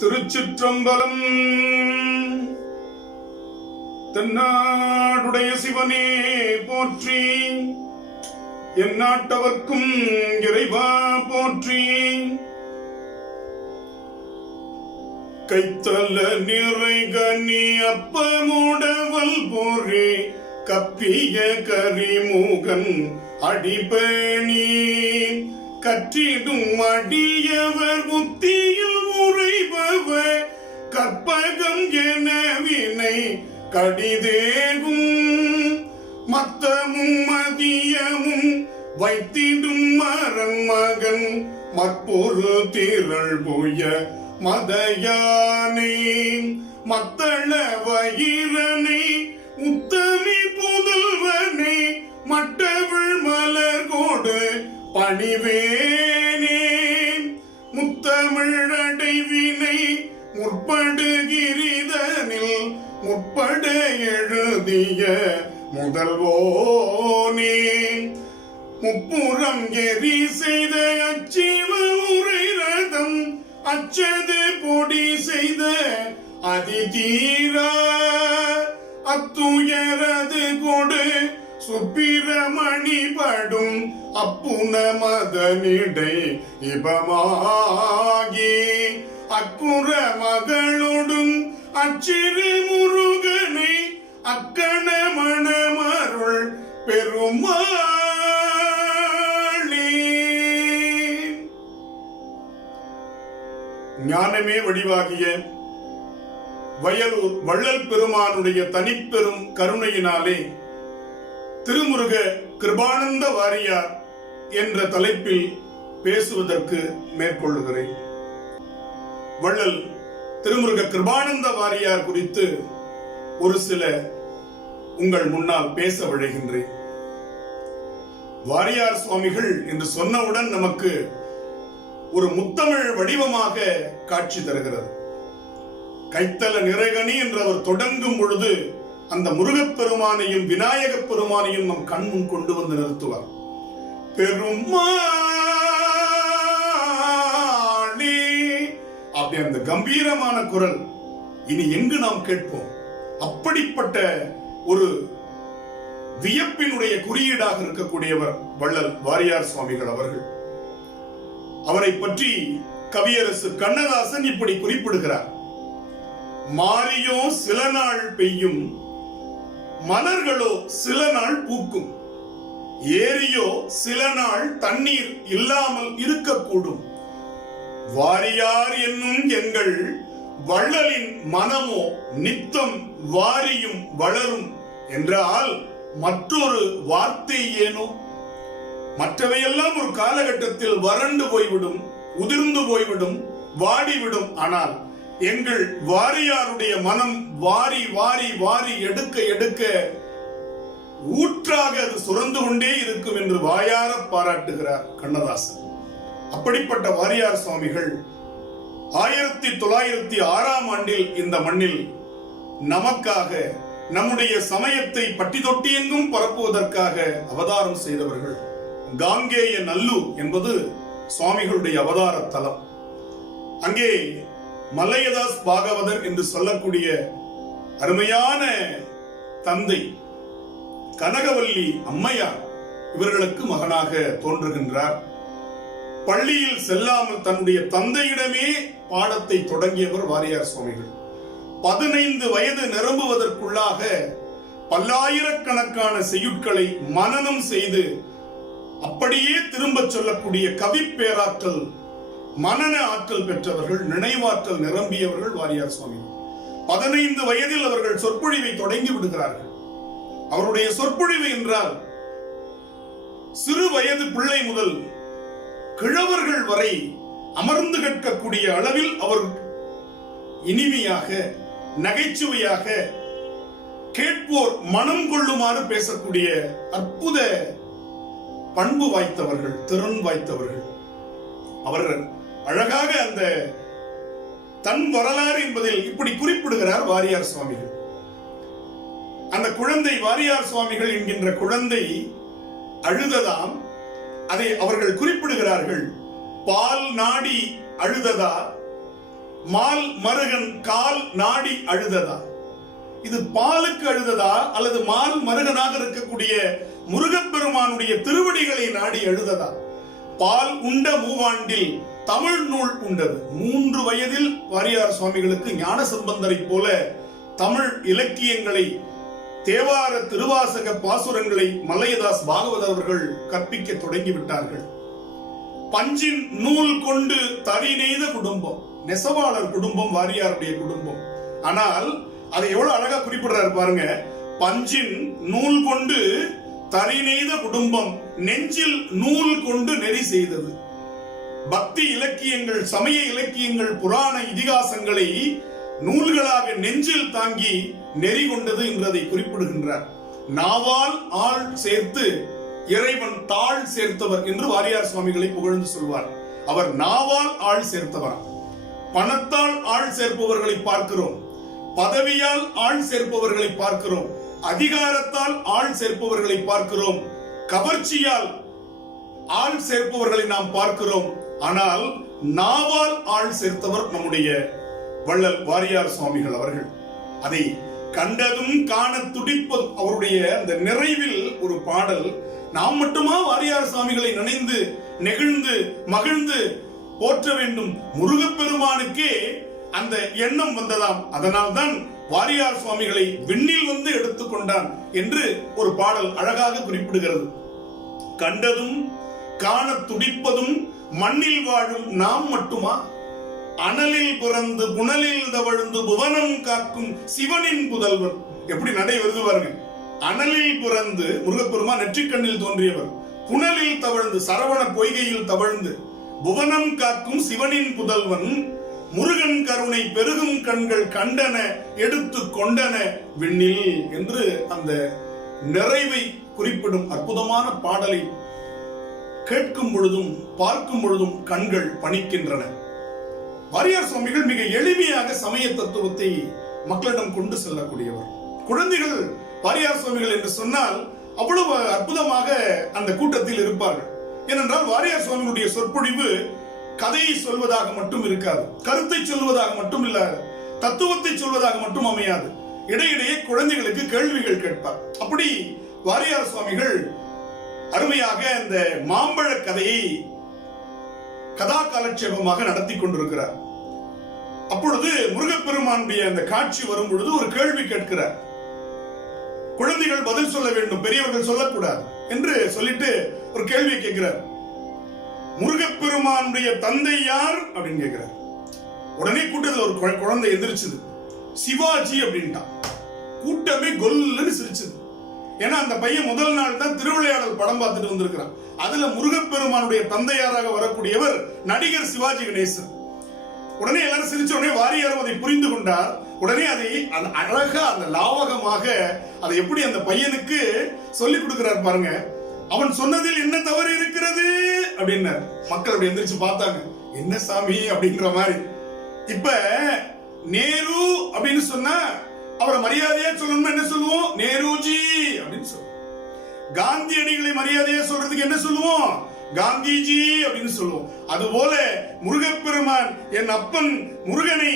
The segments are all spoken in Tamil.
திருச்சிற்றம்பலம். தென்னாடுடைய சிவனே போற்றி, எந்நாட்டவர்க்கும் இறைவா போற்றி. கைத்தல நிறை கனி அப்பமுடவல் போரே கப்பிய கரிமுகன் அடிபணி கற்றிடும் அடியவர் புத்தியில் உறைபவர் கற்பகம் என வினை கடிதேகும் மத்தமும் மதியமும் வைத்திடும் மரன் மகன் மற்பொரு திரள் புய மதயானை மத்தள வயிரனை உத்தமி புதல்வனை மட்டவிழ் மலர் கோடு பணிவேனே முத்தமிழ் அடைவினை முற்படுகிரிதனில் முற்பட எழுதிய முதல்வோனே முப்புறம் எரி செய்த அச்சிவ உரை ரதம் அச்சது பொடி செய்த அதிதீரா அத்துயரது கொடு சுப்பிரமணி படும் அப்புன மதனிடை இபமாகி அக்குற மகளோடும் அச்சிறு முருகனை அக்கண மணமருள் பெருமாளே. ஞானமே வடிவாகிய வயலூர் வள்ளல் பெருமானுடைய தனிப்பெரும் கருணையினாலே திருமுருக கிருபானந்த வாரியார் என்ற தலைப்பில் பேசுவதற்கு மேற்கொள்ளுகிறேன். வள்ளல் திருமுருக கிருபானந்த வாரியார் குறித்து ஒரு சில உங்கள் முன்னால் பேச விழைகின்றேன். வாரியார் சுவாமிகள் என்று சொன்னவுடன் நமக்கு ஒரு முத்தமிழ் வடிவமாக காட்சி தருகிறது. கைத்தல நிறைகனி என்று அவர் தொடங்கும் பொழுது அந்த முருகப்பெருமானையும் விநாயக பெருமானையும் நம் கண்முன் கொண்டு வந்து நிறுத்துவார். பெருமாளே அப்படி அந்த கம்பீரமான குரல் இனி எங்கு நாம் கேட்போம்? அப்படிப்பட்ட ஒரு வியப்பினுடைய குறியீடாக இருக்கக்கூடியவர் வள்ளல் வாரியார் சுவாமிகள் அவர்கள். அவரை பற்றி கவியரசு கண்ணதாசன் இப்படி குறிப்பிடுகிறார். மாரியோ சில நாள் பெய்யும், மலர்களோ சில நாள் பூக்கும், ஏரியோ சில நாள் தண்ணீர் இல்லாமல் இருக்கக்கூடும், வாரியார் என்னும் எங்கள் வள்ளலின் மனமோ நித்தம் வாரியும் வளரும் என்றால் மற்றொரு வார்த்தை ஏனோ? மற்றவையெல்லாம் ஒரு காலகட்டத்தில் வறண்டு போய்விடும், உதிர்ந்து போய்விடும், வாடிவிடும். ஆனால் எங்கள் வாரியாருடைய மனம் வாரி வாரி வாரி எடுக்க எடுக்க ஊற்றாக அது சுரந்து கொண்டே இருக்கும் என்று வாயார பாராட்டுகிறார் கண்ணதாசன். அப்படிப்பட்ட வாரியார் சுவாமிகள் 1906ஆம் ஆண்டில் இந்த மண்ணில் நமக்காக நம்முடைய சமயத்தை பட்டி தொட்டி எங்கும் பரப்புவதற்காக அவதாரம் செய்தவர்கள். காங்கேய நல்லூர் என்பது சுவாமிகளுடைய அவதார தலம். அங்கே மல்லையதாஸ் பாகவதர் என்று சொல்லக்கூடிய அருமையான தந்தை கனகவல்லி அம்மையார் இவர்களுக்கு மகனாக தோன்றுகின்றார். பள்ளியில் செல்லாமல் தன்னுடைய தந்தையிடமே பாடத்தை தொடங்கியவர் வாரியார் சுவாமிகள். 15 வயது நிரம்புவதற்குள்ளாக பல்லாயிரக்கணக்கான செய்யுட்களை மனனம் செய்து அப்படியே திரும்ப சொல்லக்கூடிய கவி பேராற்றல், மனன ஆற்றல் பெற்றவர்கள், நினைவாற்றல் நிரம்பியவர்கள் வாரியார் சுவாமிகள். 15 வயதில் அவர்கள் சொற்பொழிவை தொடங்கி விடுகிறார்கள். அவருடைய சொற்பொழிவு என்றால் சிறு வயது பிள்ளை முதல் கிழவர்கள் வரை அமர்ந்து கேட்கக்கூடிய அளவில் அவர் இனிமையாக நகைச்சுவையாக கேட்போர் மனம் கொள்ளுமாறு பேசக்கூடிய அற்புத பண்பு வாய்த்தவர்கள், திறன் வாய்த்தவர்கள். அவர்கள் அழகாக அந்த தன் வரலாறு என்பதில் இப்படி குறிப்பிடுகிறார் வாரியார் சுவாமிகள். அந்த குழந்தை வாரியார் சுவாமிகள் என்கின்ற குழந்தை அழுததாம். அதை அவர்கள் குறிப்பிடுகிறார்கள். பால் நாடி அழுததா, மால் மருகன் கால் நாடி அழுததா? இது பாலுக்கு அழுததா அல்லது மால் மருகனாக இருக்கக்கூடிய முருகப்பெருமானுடைய திருவடிகளை நாடி அழுததா? பால் உண்ட மூவாண்டில் தமிழ் நூல் உண்டது. 3 வயதில் வாரியார் சுவாமிகளுக்கு ஞான சம்பந்தரை போல தமிழ் இலக்கியங்களை, தேவார திருவாசக பாசுரங்களை மல்லையதாஸ் பாகவதர் அவர்கள் கற்பிக்க தொடங்கிவிட்டார்கள். பஞ்சின் நூல் கொண்டு தறி நெய்த குடும்பம், நெசவாளர் குடும்பம் வாரியாருடைய குடும்பம். ஆனால் அதை எவ்வளவு அழகா குறிப்பிடுறாரு பாருங்க. பஞ்சின் நூல் கொண்டு தறி நெய்த குடும்பம், நெஞ்சில் நூல் கொண்டு நெறி செய்தது. பக்தி இலக்கியங்கள், சமய இலக்கியங்கள், புராண இதிகாசங்களை நூல்களாக நெஞ்சில் தாங்கி நெறி கொண்டது என்றதை குறிப்பிடுகின்றார். நாவால் ஆள் சேர்த்து இறைவன் தாழ் சேர்த்தவர் என்று வாரியார் சுவாமிகளை புகழ்ந்து சொல்வார். அவர் நாவால் ஆள் சேர்த்தவர். பணத்தால் ஆள் சேர்ப்பவர்களை பார்க்கிறோம், பதவியால் ஆள் சேர்ப்பவர்களை பார்க்கிறோம், அதிகாரத்தால் ஆள் சேர்ப்பவர்களை பார்க்கிறோம், கவர்ச்சியால் ஆள் சேர்ப்பவர்களை நாம் பார்க்கிறோம். ஆனால் நாவால் ஆள் சேர்த்தவர் நம்முடைய வள்ளல் வாரியார் சுவாமிகள் அவர்கள். அதை கண்டதும் காண துடிப்பதும் அவருடைய அந்த நிறைவில் ஒரு பாடல். நாம் மட்டுமா வாரியார் சுவாமிகளை நினைந்து நெகிழ்ந்து மகிழ்ந்து போற்ற வேண்டும்? முருகப்பெருமானுக்கே அந்த எண்ணம் வந்ததாம். அதனால்தான் வாரியார் சுவாமிகளை விண்ணில் வந்து எடுத்துக்கொண்டான் என்று ஒரு பாடல் அழகாக குறிப்பிடுகிறது. கண்டதும் காண துடிப்பதும் மண்ணில் வாழும் நாம் மட்டுமா? அனலில் பிறந்து புனலில் தவழ்ந்து புவனம் காக்கும் சிவனின் புதல்வன். எப்படி நடை வருது பாருங்க. அனலில் பிறந்து முருகப்பெருமான் நெற்றிக்கண்ணில் தோன்றியவர், புனலில் தவழ்ந்து சரவண பொய்கையில் தவழ்ந்து புவனம் காக்கும் சிவனின் புதல்வன், முருகன் கருணை பெருகும் கண்கள் கண்டன எடுத்து கொண்டன விண்ணில் என்று அந்த நிறைவை குறிப்பிடும் அற்புதமான பாடலை கேட்கும் பொழுதும் பார்க்கும் பொழுதும் கண்கள் பணிக்கின்றன. வாரியார் சுவாமிகள் மிக எளிமையாக சமய தத்துவத்தை மக்களிடம் கொண்டு செல்லக்கூடியவர். குழந்தைகள் வாரியார் சுவாமிகள் என்று சொன்னால் அவ்வளவு அற்புதமாக அந்த கூட்டத்தில் இருப்பார்கள். ஏனென்றால் வாரியார் சுவாமிகளுடைய சொற்பொழிவு கதையை சொல்வதாக மட்டும் இருக்காது, கருத்தை சொல்வதாக மட்டும் இல்லாது, தத்துவத்தை சொல்வதாக மட்டும் அமையாது. இடையிடையே குழந்தைகளுக்கு கேள்விகள் கேட்பார். அப்படி வாரியார் சுவாமிகள் அருமையாக இந்த மாம்பழ கதையை கதா காலட்சேபமாக நடத்தி கொண்டிருக்கிறார். அப்பொழுது முருகப்பெருமானுடைய அந்த காட்சி வரும் பொழுது ஒரு கேள்வி கேட்கிறார். குழந்தைகள் பதில் சொல்ல வேண்டும், பெரியவர்கள் சொல்லக்கூடாது என்று சொல்லிட்டு ஒரு கேள்வி கேட்கிறார். முருகப்பெருமானுடைய தந்தை யார் அப்படின்னு கேட்கிறார். உடனே கூட்டத்தில் ஒரு குழந்தை எந்திரிச்சது, சிவாஜி அப்படின்ட்டான். கூட்டமே கொல்லுன்னு சிரிச்சது. ஏன்னா அந்த பையன் முதல் நாள் தான் திருவிளையாடல் படம் பார்த்துட்டு வந்திருக்கிறான். அதுல முருகப்பெருமானுடைய தந்தையாராக வரக்கூடியவர் நடிகர் சிவாஜி கணேசன். உடனே எல்லாரும் சிரிச்ச உடனே வாரியாரும் அதை புரிந்து கொண்டார். உடனே அதை அழகா அந்த லாவகமாக அதை எப்படி அந்த பையனுக்கு சொல்லிக் கொடுக்கிறார் பாருங்க. அவன் சொன்னதில் என்ன தவறு இருக்கிறது அப்படின்னு மக்கள் அப்படி எந்திரிச்சு பார்த்தாங்க. என்ன சாமி அப்படின்ற மாதிரி. இப்ப நேரு அப்படின்னு சொன்னா அவரை மரியாதையா சொல்லணும்னு என்ன சொல்லுவோம்? நேருஜி அப்படின்னு சொல்லுவோம். காந்தியடிகளை மரியாதையா சொல்றதுக்கு என்ன சொல்லுவோம்? காந்திஜி அப்படின்னு சொல்லுவோம். அதுபோல முருகப்பெருமான் என் அப்பன் முருகனை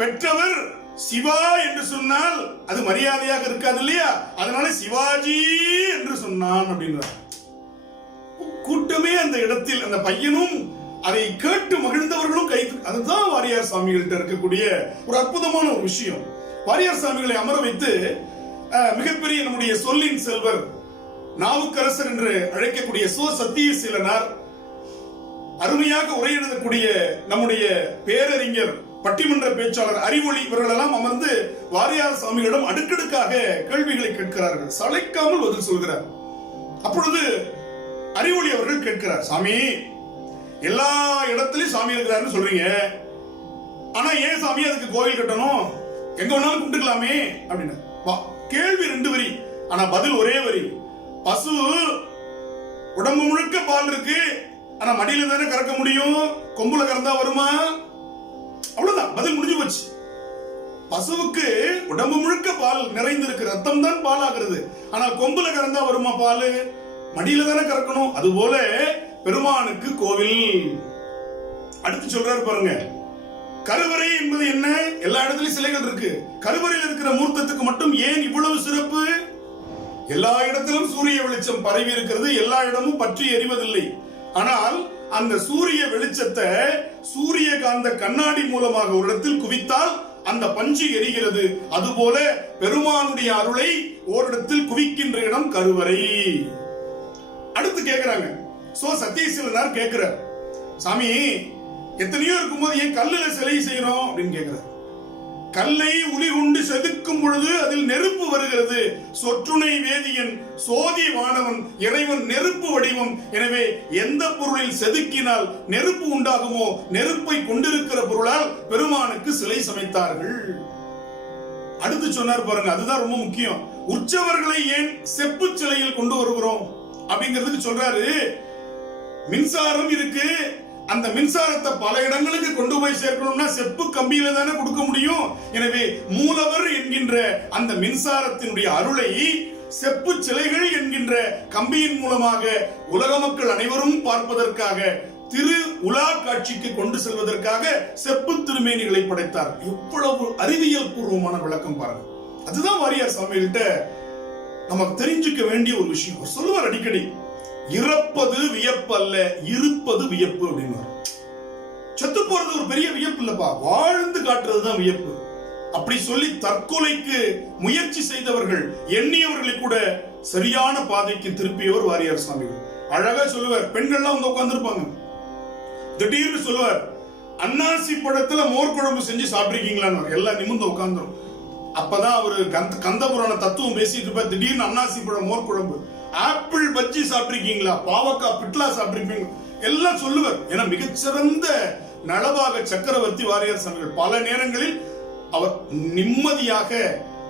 பெற்றவர் சிவா என்று சொன்னால் அது மரியாதையாக இருக்காது இல்லையா? அதனால சிவாஜி என்று சொன்னான் அப்படின்றார். கூட்டமே அந்த இடத்தில், அந்த பையனும் அதை கேட்டு மகிழ்ந்தவர்களும் கை. அதுதான் வாரியார் சுவாமிகள்கிட்ட இருக்கக்கூடிய ஒரு அற்புதமான ஒரு விஷயம். வாரியார் சுவாமிகளை அமர வைத்து மிகப்பெரிய நம்முடைய சொல்லின் செல்வர் நாவுக்கரசர் என்று அழைக்கக்கூடிய சோ சத்தியசீலனார், அருமையாக உரை எழுதக்கூடிய நம்முடைய பேரறிஞர் பட்டிமன்ற பேச்சாளர் அறிவொளி இவர்கள் எல்லாம் அமர்ந்து வாரியார் சுவாமிகளிடம் அடுக்கடுக்காக கேள்விகளை கேட்கிறார்கள். சளைக்காமல் பதில் சொல்கிறார். அப்பொழுது அறிவொளி அவர்கள் கேட்கிறார், சாமி எல்லா இடத்திலும் சாமி இருக்கிறாருன்னு சொல்றீங்க, ஆனா ஏன் சாமி அதுக்கு கோவில் கட்டணும்? எங்க வேணாலும் கும்பிட்டுக்கலாமே அப்படின்னு. கேள்வி 2 வரி, ஆனா பதில் ஒரே வரி. பசு உடம்பு முழுக்க பால் இருக்கு, ஆனா மடியில தானே கறக்க முடியும், கொம்புல கறந்தா வருமா? அவ்வளவுதான், பதில் முடிஞ்சு போச்சு. பசுவுக்கு உடம்பு முழுக்க பால் நிறைந்திருக்கு, ரத்தம் தான் பால் ஆகிறது, ஆனால் கொம்புல கறந்தா வருமா பால்? மடியில தானே கறக்கணும். அதுபோல பெருமானுக்கு கோவில். அடுத்து சொல்றாரு பாருங்க, கருவறை என்பது என்ன? எல்லா இடத்துலயும் சிலைகள் இருக்கு. கருவறையில் இருக்கிற மூர்த்தத்துக்கு மட்டும் ஏன் இவ்வளவு சிறப்பு? எல்லா இடத்திலும் சூரிய வெளிச்சம் பரவி இருக்கிறது, எல்லா இடமும் பற்றி எரிவதில்லை. ஆனால் அந்த சூரிய வெளிச்சத்தை சூரியகாந்த கண்ணாடி மூலமாக ஒரு இடத்தில் குவித்தால் அந்த பஞ்சு எரிகிறது. அதுபோல பெருமானுடைய அருளை ஓரிடத்தில் குவிக்கின்ற இடம் கருவறை. அடுத்து கேக்குறாங்க, சத்யசீலனார் கேட்கிறார், சாமி எத்தனையோ இருக்கும்போது ஏன் கல்லுல சிலை செய்யறோம் அப்படின்னு கேட்கிறார். கல்லை உளி கொண்டு செதுக்கும் பொழுது அதில் நெருப்பு வருகிறது. சொற்றுணை வேதியன் சோதி வானவன் இறைவன் நெருப்பு வடிவம். எனவே எந்த பொருளில் செதுக்கினால் நெருப்பு உண்டாகுமோ நெருப்பை கொண்டிருக்கிற பொருளால் பெருமானுக்கு சிலை சமைத்தார்கள். அடுத்து சொன்னார் பாருங்க, அதுதான் ரொம்ப முக்கியம். உற்சவர்களை ஏன் செப்பு சிலையில் கொண்டு வருகிறோம் அப்படிங்கிறதுக்கு சொல்றாரு, மின்சாரம் இருக்கு, அந்த மின்சாரத்தை பல இடங்களுக்கு கொண்டு போய் சேர்க்கணும்னா செப்பு கம்பியில தானே கொடுக்க முடியும். எனவே மூலவர் என்கின்ற அந்த மின்சாரத்தினுடைய அருளை செப்பு சிலைகள் என்கின்ற கம்பியின் மூலமாக உலக மக்கள் அனைவரும் பார்ப்பதற்காக திரு உலா காட்சிக்கு கொண்டு செல்வதற்காக செப்பு திருமேனிகளை படைத்தார். இவ்வளவு அறிவியல் பூர்வமான விளக்கம் பாருங்க. அதுதான் வாரியார் சாமிகிட்ட நமக்கு தெரிஞ்சுக்க வேண்டிய ஒரு விஷயம். சொல்லுவார் அடிக்கடி, இறப்பது வியப்பு அல்ல, இருப்பது வியப்பு அப்படின்னு. செத்து போறது ஒரு பெரிய வியப்பு இல்லப்பா, வாழ்ந்து காட்டுறதுதான் வியப்பு. அப்படி சொல்லி தற்கொலைக்கு முயற்சி செய்தவர்கள் எண்ணியவர்களை கூட சரியான பாதைக்கு திருப்பியவர் வாரியார் சாமிகள். அழகா சொல்லுவார், பெண்கள்லாம் வந்து உட்கார்ந்துருப்பாங்க, திடீர்னு சொல்லுவார், அன்னாசி பழத்துல மோர் குழம்பு செஞ்சு சாப்பிட்டிருக்கீங்களான்னு. எல்லாம் நிமிர்ந்து உட்கார்ந்துரும். அப்பதான் அவரு கந்தபுராண தத்துவம் பேசிட்டு இருப்பார். திடீர்னு அன்னாசி பழம் மோர் குழம்பு, ஆப்பிள் பஜ்ஜி சாப்பிட்டிருக்கீங்களா, பாவக்காய் பிட்லா சாப்பிட்டிருப்பீங்க, எல்லாம் சொல்லுவார். ஏன்னா மிகச்சிறந்த நலபாக சக்கரவர்த்தி வாரியார் சாமிகள். பல நேரங்களில் அவர் நிம்மதியாக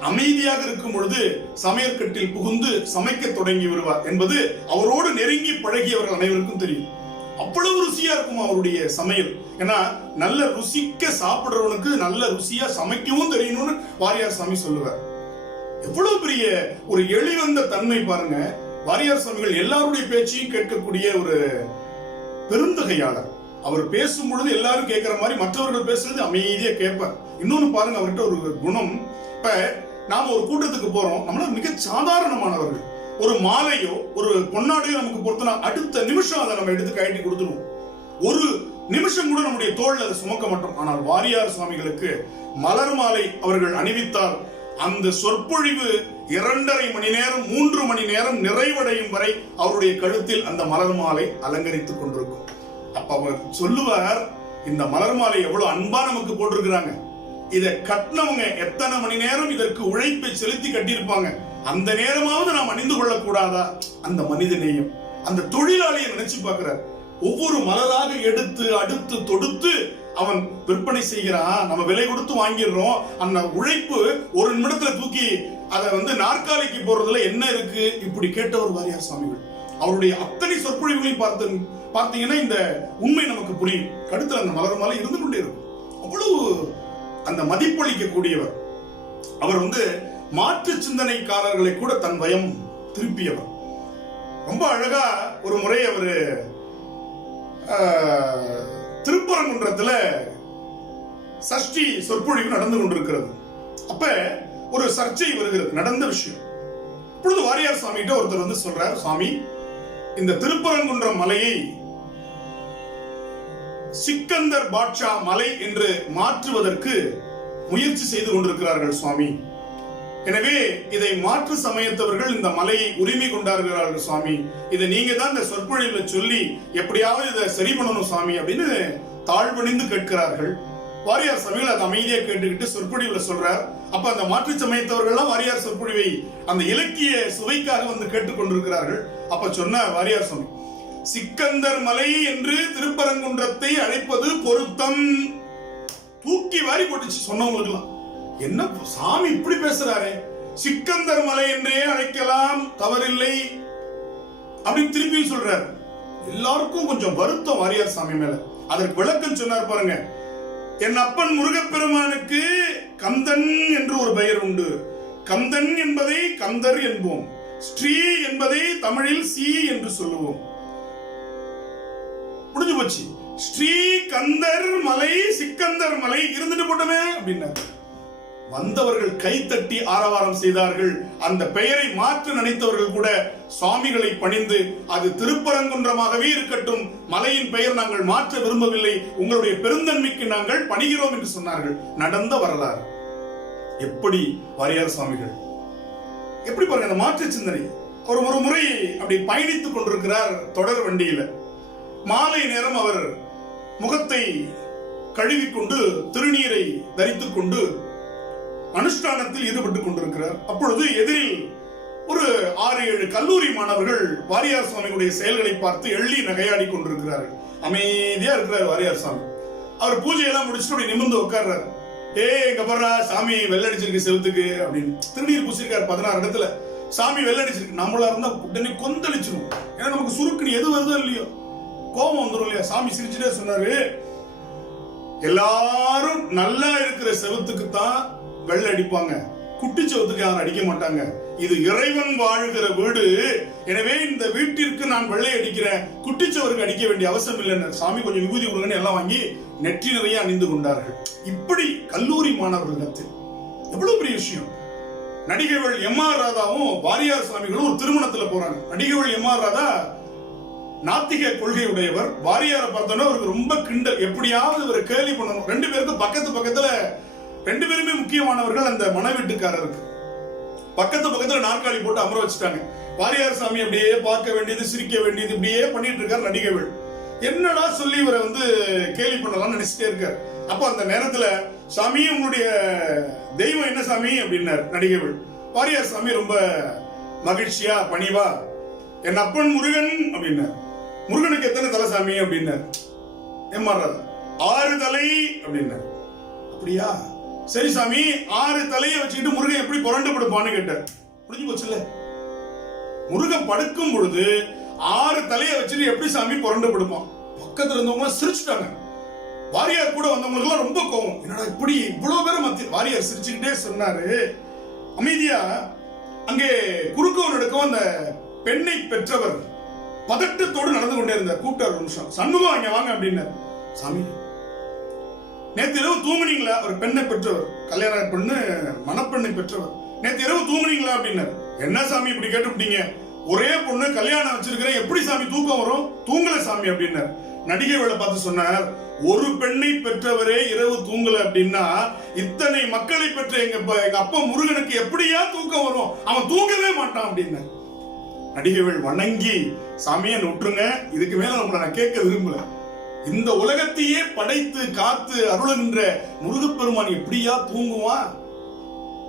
அமைதியாக இருக்கும் பொழுது சமையற்கட்டில் புகுந்து சமைக்க தொடங்கி வருவார் என்பது அவரோடு நெருங்கி பழகியவர்கள் அனைவருக்கும் தெரியும். அவ்வளவு ருசியா இருக்கும் அவருடைய சமையல். ஏன்னா நல்ல ருசிக்க சாப்பிடுறவனுக்கு நல்ல ருசியா சமைக்கவும் தெரியணும்னு வாரியார் சாமி சொல்லுவார். எவ்வளவு பெரிய ஒரு எளிவந்த தன்மை பாருங்க. வாரியார் சாமிகள் எல்லாருடைய பேச்சையும் கேட்கக்கூடிய ஒரு பெருந்தகையாளர். அவர் பேசும் பொழுது எல்லாரும் கேட்கிற மாதிரி மற்றவர்கள் பேசுறது அமைதியா கேட்பார். இன்னொன்னு பாருங்க, அவர்கிட்ட ஒரு குணம். இப்ப நாம ஒரு கூட்டத்துக்கு போறோம், நம்மள மிக சாதாரணமானவர்கள். ஒரு மாலையோ ஒரு பொன்னாடையோ நமக்கு பொறுத்தனா அடுத்த நிமிஷம் அதை நம்ம எடுத்து கழட்டி கொடுத்துருவோம். ஒரு நிமிஷம் கூட நம்முடைய தோல்ல அதை சுமக்க மாட்டோம். ஆனால் வாரியார் சுவாமிகளுக்கு மலர் மாலை அவர்கள் அணிவித்தால் அந்த சொற்பொழிவு 2.5 மணி நேரம் 3 மணி நேரம் நிறைவடையும் வரை அவருடைய கழுத்தில் அந்த மலர் மாலை அலங்கரித்துக் கொண்டிருக்கும். அப்ப அவர் சொல்லுவார், இந்த மலர் மாலை எவ்வளவு அன்பா நமக்கு போட்டிருக்கிறாங்க, இதை கட்டினவங்க எத்தனை மணி நேரம் இதற்கு உழைப்பை செலுத்தி கட்டியிருப்பாங்க, அந்த நேரமாவது நாம் அணிந்து கொள்ள கூடாதா? அந்த மனித நேயம், அந்த தொழிலாளியை நினைச்சு பார்க்கிறார். ஒவ்வொரு மலராக எடுத்து அடுத்து தொடுத்து அவன் விற்பனை செய்கிறான், நம்ம விலை கொடுத்து வாங்கிடுறோம். அந்த உழைப்பு ஒரு நிமிடத்துல தூக்கி அதை நாற்காலிக்கு போறதுல என்ன இருக்கு? இப்படி கேட்டவர் வாரியார் சாமிகள். அவருடைய அத்தனை சொற்பொழிவுகளையும் பார்த்தீங்கன்னா இந்த உண்மை நமக்கு புரியும். கழுத்துல அந்த மலர் மாலை இருந்து கொண்டே இருக்கும். அவ்வளவு அந்த மதிப்பளிக்க கூடியவர். அவர் மாற்று சிந்தனைக்காரர்களை கூட தன் பயம் திருப்பியவர். ரொம்ப அழகா ஒரு முறை அவரு திருப்பரங்குன்றத்துல சஷ்டி சொற்பொழிவு நடந்து கொண்டிருக்கிறது. அப்ப ஒரு சர்ச்சை வருகிறது, நடந்த விஷயம். இப்பொழுது வாரியார் சாமி கிட்ட ஒருத்தர் சொல்றார், சாமி இந்த திருப்பரங்குன்றம் மலையை சிக்கந்தர் பாட்ஷா மலை என்று மாற்றுவதற்கு முயற்சி செய்து கொண்டிருக்கிறார்கள் சுவாமி. எனவே இதை மாற்று சமயத்தவர்கள் இந்த மலையை உரிமை கொண்டாடுகிறார்கள் சுவாமி. இதை நீங்க தான் இந்த சொற்பொழிவுல சொல்லி எப்படியாவது இதை சரி பண்ணணும் சுவாமி அப்படின்னு தாழ்வணிந்து கேட்கிறார்கள். வாரியார் சாமிகள் அதை அமைதியா கேட்டுக்கிட்டு சொற்பொழிவுல சொல்றார். அப்ப அந்த மாற்று சமயத்தவர்கள் வாரியார் சொற்பொழிவை அந்த இலக்கிய சுவைக்காக கேட்டுக் கொண்டிருக்கிறார்கள். அப்ப சொன்ன வாரியார் சாமி, சிக்கந்தர் மலை என்று திருப்பரங்குன்றத்தை அழைப்பது பொருத்தம். தூக்கி வாரி போட்டுச்சு சொன்னவங்களுக்குலாம். என்ன சாமி இப்படி பேசுறாரு, சிக்கந்தர் மலை என்றே அழைக்கலாம், தவறில்லை அப்படின்னு திருப்பி சொல்றாரு. எல்லாருக்கும் கொஞ்சம் வருத்தம் வாரியார் சாமி மேல. அதற்கு விளக்கம் சொன்னார் பாருங்க. என் அப்பன் முருகப்பெருமானுக்கு கந்தன் என்று ஒரு பெயர் உண்டு. கந்தன் என்பதை கந்தர் என்போம், ஸ்ரீ என்பதை தமிழில் சி என்று சொல்லுவோம். முடிஞ்சு போச்சு. ஸ்ரீகந்தர் மலை, சிக்கந்தர் மலை இருந்துட்டு போட்டோமே அப்படின்னாரு. வந்தவர்கள் கைத்தட்டி ஆரவாரம் செய்தார்கள். அந்த பெயரை மாற்ற நினைத்தவர்கள் கூட சுவாமிகளை பணிந்து, அது திருப்பரங்குன்றமாகவே இருக்கட்டும், மலையின் பெயர் நாங்கள் மாற்ற விரும்பவில்லை, உங்களுடைய பெருந்தன்மைக்கு நாங்கள் பணிகிறோம் என்று சொன்னார்கள். நடந்த வரலாறு. எப்படி வாரியார் சுவாமிகள் எப்படி பாருங்க அந்த மாற்று சிந்தனை. அவர் ஒரு முறை அப்படி பயணித்துக் கொண்டிருக்கிறார் தொடர் வண்டியில. மாலை நேரம் அவர் முகத்தை கழுவிக்கொண்டு திருநீரை தரித்துக் கொண்டு அனுஷ்டானத்தில் ஈடுபட்டுக் கொண்டிருக்கிறார். அப்பொழுது எதிரில் ஒரு 6-7 கல்லூரி மாணவர்கள் வாரியார் சுவாமியுடைய செயல்களை பார்த்து எள்ளி நகையாடி கொண்டிருக்கிறார்கள். அமைதியா இருக்கிறார் வாரியார் சாமி. அவர் பூஜையெல்லாம் முடிச்சுட்டு அப்படி நிமிர்ந்து உட்கார்றாரு. எங்க பர்றா சாமி வெள்ளடிச்சிருக்கு செவத்துக்கு அப்படின்னு திருநீர் பூசிருக்காரு 16 இடத்துல. சாமி வெள்ளடிச்சிருக்கு. நம்மளா இருந்தா உடனே கொந்தளிச்சிடும். ஏன்னா நமக்கு சுருக்குன்னு எது வருதோ இல்லையோ கோபம் வந்துடும் இல்லையா. சாமி சிரிச்சுட்டே சொன்னாரு, எல்லாரும் நல்லா இருக்கிற செவத்துக்கு தான் வெள்ளை அடிப்பாங்க, குட்டி செவத்துக்கு யாரும் அடிக்க மாட்டாங்க. இது இறைவன் வாழ்கிற வீடு, எனவே இந்த வீட்டிற்கு நான் வெள்ளை அடிக்கிறேன், குட்டிச்சவருக்கு அடிக்க வேண்டிய அவசியம் இல்லைன்னு சாமி கொஞ்சம் விபூதி கொடுங்கன்னு எல்லாம் வாங்கி நெற்றி நிறைய அணிந்து கொண்டார்கள். இப்படி கல்லூரி மாணவர்களிடத்தில் எவ்வளவு பெரிய விஷயம். நடிகைகள் எம்.ஆர். ராதாவும் வாரியார் சுவாமிகளும் ஒரு திருமணத்துல போறாங்க. நடிகைகள் எம்.ஆர். ராதா நாத்திக கொள்கை உடையவர். வாரியாரை பார்த்தோன்னா அவருக்கு ரொம்ப கிண்டல், எப்படியாவது இவரை கேலி பண்ணணும். 2 பேருக்கு பக்கத்துல 2 பேருமே முக்கியமானவர்கள். அந்த மணவீட்டுக்காரருக்கு பக்கத்துல நாற்காலி போட்டு அமர வச்சுட்டாங்க. வாரியார் சாமி அப்படியே பார்க்க வேண்டியது, சிரிக்க வேண்டியது, இப்படியே பண்ணிட்டு இருக்காரு. நடிகைகள் என்னடா சொல்லி இவரை கேலி பண்ணலாம்னு நினைச்சிட்டே இருக்காரு. அப்ப அந்த நேரத்துல, சாமி உங்களுடைய தெய்வம் என்ன சாமி அப்படின்னாரு நடிகைகள். வாரியார் சாமி ரொம்ப மகிழ்ச்சியா பணிவா, என் அப்பன் முருகன் அப்படின்னாரு. முருகனுக்கு எத்தனை தலை சாமி அப்படின்னாரு. எம்.ஆர். ராதா 6 தலை அப்படின்னாரு. அப்படியா, சரி சாமி 6 தலையை வச்சுக்கிட்டு முருகன் எப்படி புரண்டு படுப்பான்னு கேட்டார். புரிஞ்சு போச்சுல்ல. முருகன் படுக்கும் பொழுது 6 தலையை வச்சுட்டு எப்படி சாமி புரண்டு படுப்பான். பக்கத்துல இருந்தவங்க சிரிச்சுட்டாங்க. வாரியார் கூட வந்தவங்களுக்கு எல்லாம் ரொம்ப கோவம். என்னடா இப்படி இவ்வளவு பேரை மத்திய. வாரியார் சிரிச்சுக்கிட்டே சொன்னாரு அமைதியா. அங்கே குறுக்கவும் நடுக்கவும் அந்த பெண்ணை பெற்றவர் பதட்டத்தோடு நடந்து கொண்டே இருந்தார். கூப்பிட்டார், ஒரு நிமிஷம் சண்முகம் அங்க வாங்க அப்படின்னாரு. சாமி நேற்று இரவு தூங்குனீங்களா? ஒரு பெண்ணை பெற்றவர், கல்யாண பெண்ணு, மணப்பெண்ணை பெற்றவர். நேற்று இரவு தூங்குனீங்களா அப்படின்னாரு. என்ன சாமி இப்படி கேட்டுவிட்டீங்க? ஒரே பொண்ணு கல்யாணம் வச்சிருக்கிறேன், எப்படி சாமி தூக்கம் வரும்? தூங்கல சாமி அப்படின்னாரு. நடிகைகளை பார்த்து சொன்னார், ஒரு பெண்ணை பெற்றவரே இரவு தூங்கல அப்படின்னா இத்தனை மக்களை பெற்ற எங்க அப்பா முருகனுக்கு எப்படியா தூக்கம் வரும்? அவன் தூங்கவே மாட்டான் அப்படின்னாரு. நடிகைகள் வணங்கி, சாமியை விட்டுருங்க, இதுக்கு மேல உங்களை நான் கேட்க விரும்பல. இந்த உலகத்தையே படைத்து காத்து அருளுகின்ற முருகப்பெருமான் எப்படியா தூங்குவான்?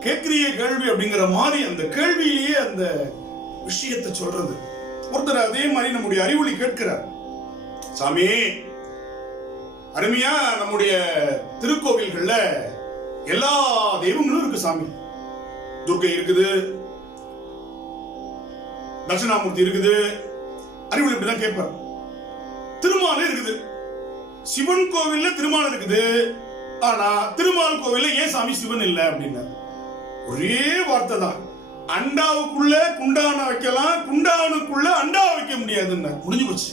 கேட்கிறிய கேள்வி அப்படிங்கிற மாதிரி அந்த கேள்வியிலேயே அந்த விஷயத்தை சொல்றது. ஒருத்தர் அதே மாதிரி நம்முடைய அறிவொளி கேட்கிறார். சாமி, அருமையா நம்முடைய திருக்கோவில்கள்ல எல்லா தெய்வங்களும் இருக்கு சாமி. துர்க்கை இருக்குது, தட்சிணாமூர்த்தி இருக்குது. அறிவொளி இப்படிதான் கேட்பார். திருமால் இருக்குது, சிவன் கோவில்ல திருமால் இருக்குது, ஆனா திருமால் கோவில்ல ஏன் சாமி சிவன் இல்ல அப்படின்னா ஒரே வார்த்தை தான். அண்டாவுக்குள்ள குண்டான வைக்கலாம், குண்டானுக்குள்ள அண்டா வைக்க முடியாதுன்னு முடிஞ்சு போச்சு.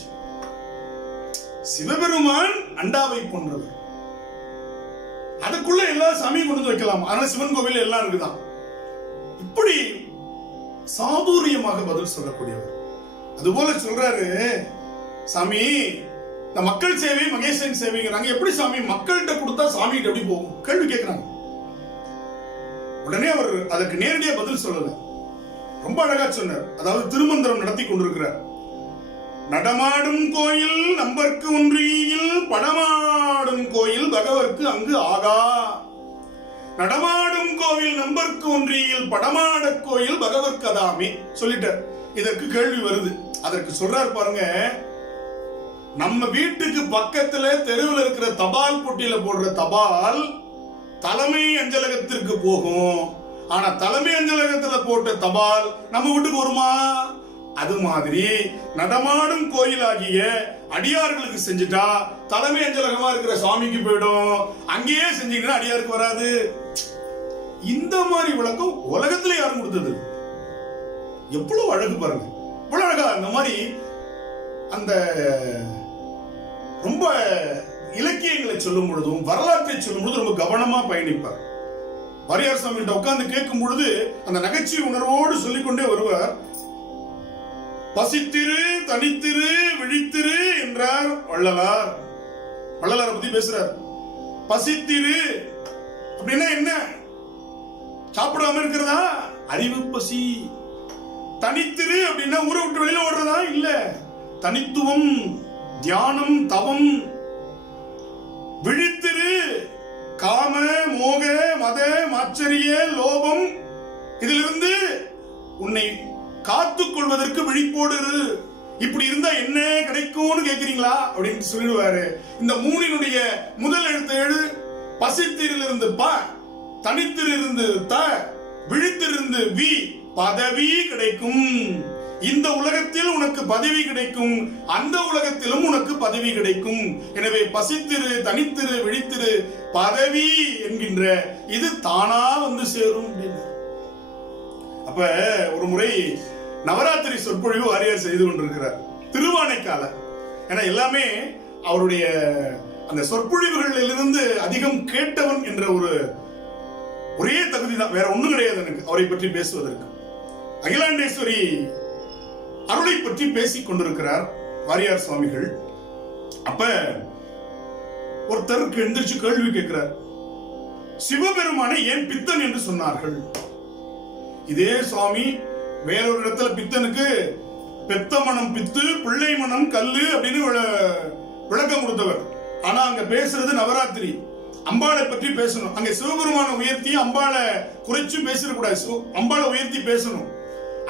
சிவபெருமான் அண்டாவை போன்றவர், அதுக்குள்ள எல்லா சாமியும் கொண்டு வந்து வைக்கலாம். அதனால சிவன் கோவில் எல்லாம் இருக்குதான். இப்படி சாதுரியமாக பதில் சொல்லக்கூடியவர். அதுபோல சொல்றாரு, சாமி இந்த மக்கள் சேவை மகேசன் சேவைங்கிறாங்க, எப்படி சாமி மக்கள்கிட்ட கொடுத்தா சாமி எப்படி போகும்? கேள்வி கேட்கிறாங்க. உடனே அவர் அதற்கு நேரடியா பதில் சொல்லல, ரொம்ப அழகா சொன்னார். அதாவது திருமந்திரம் நடத்தி கொண்டிருக்கிறார். நடமாடும் கோயில் நம்பர்க்கு ஒன்றியில், படமாடும் கோயில் பகவர்க்கு அங்கு ஆகா. நடமாடும் கோவில் நம்பர்க்கு ஒன்றியில், படமாட கோயில் பகவர்க்கு அதாமே சொல்லிட்டார். இதற்கு கேள்வி வருது. அதற்கு சொல்றார் பாருங்க, நம்ம வீட்டுக்கு பக்கத்துல தெருவில் இருக்கிற தபால் பொட்டியில போடுற தபால் தலைமை அஞ்சலகத்திற்கு போகும். ஆனா தலைமை அஞ்சலகத்துல போட்ட தபால் நம்ம வீட்டுக்கு வருமா? அது மாதிரி நடமாடும் கோயிலாகிய அடியார்களுக்கு செஞ்சுட்டா தலைமை அஞ்சலகமா இருக்கிற சுவாமிக்கு போயிடும். அங்கேயே செஞ்சீங்கன்னா அடியாருக்கு வராது. இந்த மாதிரி விளக்கம் உலகத்துல யாரும் கொடுத்தது? எவ்வளவு அழகு பாருங்க, இவ்வளவு அழகா. அந்த மாதிரி அந்த ரொம்ப இலக்கியங்களை சொல்லும் பொழுதும் வரலாற்றை சொல்லும் பொழுது ரொம்ப கவனமா பயணிப்பார். வாரியார் சாமி உட்கார்ந்து கேட்கும் பொழுது அந்த நகைச்சுவை உணர்வோடு சொல்லிக்கொண்டே வருவார். பசித்திரு, தனித்திரு, விழித்திரு என்றார் வள்ளலார். வள்ளலாரை பத்தி பேசுறார். பசித்திரு அப்படின்னா என்ன? சாப்பிடாம இருக்கிறதா? அறிவு பசி. தனித்திரு அப்படின்னா ஊரை விட்டு வெளியில ஓடுறதா? இல்ல, தனித்துவம், தியானம், தவம். விழித்திரு, காம, மோக, மத, மாச்சரிய, லோபம் இதிலிருந்து உன்னை காத்துக் கொள்வதற்கு விழிப்போடு. இப்படி இருந்தா என்ன கிடைக்கும்னு கேக்குறீங்களா அப்படின்னு சொல்லிடுவாரு. இந்த மூணினுடைய முதல் எழுத்து எழு. பசித்திரிலிருந்து ப, தனித்திலிருந்து த, விழித்திலிருந்து வி. பதவி கிடைக்கும். இந்த உலகத்தில் உனக்கு பதவி கிடைக்கும், அந்த உலகத்திலும் உனக்கு பதவி கிடைக்கும். எனவே பசித்திரு, தனித்திரு, விழித்திரு, பதவி என்கின்ற இது தானா வந்து சேரும். அப்ப ஒரு முறை நவராத்திரி சொற்பொழிவு வாரியார் செய்து கொண்டிருக்கிறார். திருவானைக்கால. ஏன்னா எல்லாமே அவருடைய அந்த சொற்பொழிவுகளிலிருந்து அதிகம் கேட்டவன் என்ற ஒரே தகுதி தான், வேற ஒண்ணும் கிடையாது எனக்கு அவரை பற்றி பேசுவதற்கு. அகிலாண்டேஸ்வரி அருளை பற்றி பேசிக் கொண்டிருக்கிறார் வாரியார் சுவாமிகள். அப்ப ஒருத்தருக்கு எந்திரிச்சு கேள்வி கேட்கிறார். சிவபெருமானை ஏன் பித்தன் என்று சொன்னார்கள்? இதே சுவாமி வேறொரு இடத்துல பித்தனுக்கு பெத்த மனம் பித்து, பிள்ளை மனம் கல்லு அப்படின்னு விளக்கம் கொடுத்தவர். ஆனா அங்க பேசுறது நவராத்திரி, அம்பாளை பற்றி பேசணும். அங்க சிவபெருமான உயர்த்தி அம்பாளை குறைச்சும் பேசிடக்கூடாது, அம்பாளை உயர்த்தி பேசணும்.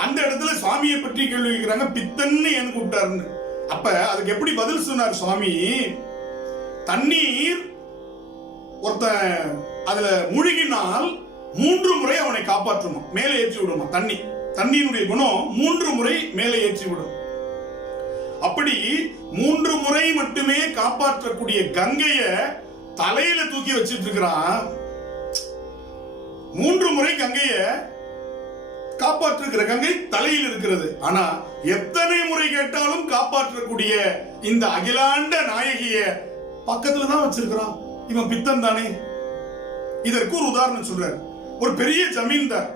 அந்த இடத்துல சுவாமியை பற்றி கேள்வி கேட்கிறாங்க, பித்தன்னு ஏன் கூப்பிட்டாருன்னு. அப்ப அதுக்கு எப்படி பதில் சொன்னார் சுவாமி? தண்ணீர் ஒருத்தன் அதுல முழுகினால் 3 முறை அவனை காப்பாற்றுமா, மேலே ஏற்றி விடுமா. தண்ணீருடைய குணம் 3 முறை மேலே ஏற்றி விடும். அப்படி 3 முறை மட்டுமே காப்பாற்றக்கூடிய கங்கைய தலையில தூக்கி வச்சிட்டு இருக்கிறான். 3 முறை கங்கைய காப்பாற்றுகிற கங்கை தலையில் இருக்கிறது. ஆனா எத்தனை முறை கேட்டாலும் காப்பாற்றக்கூடிய இந்த அகிலாண்ட நாயகிய பக்கத்துல தான் வச்சிருக்கிறான். இவன் பித்தன் தானே. இதற்கு ஒரு உதாரணம் சொல்றார். ஒரு பெரிய ஜமீன்தார்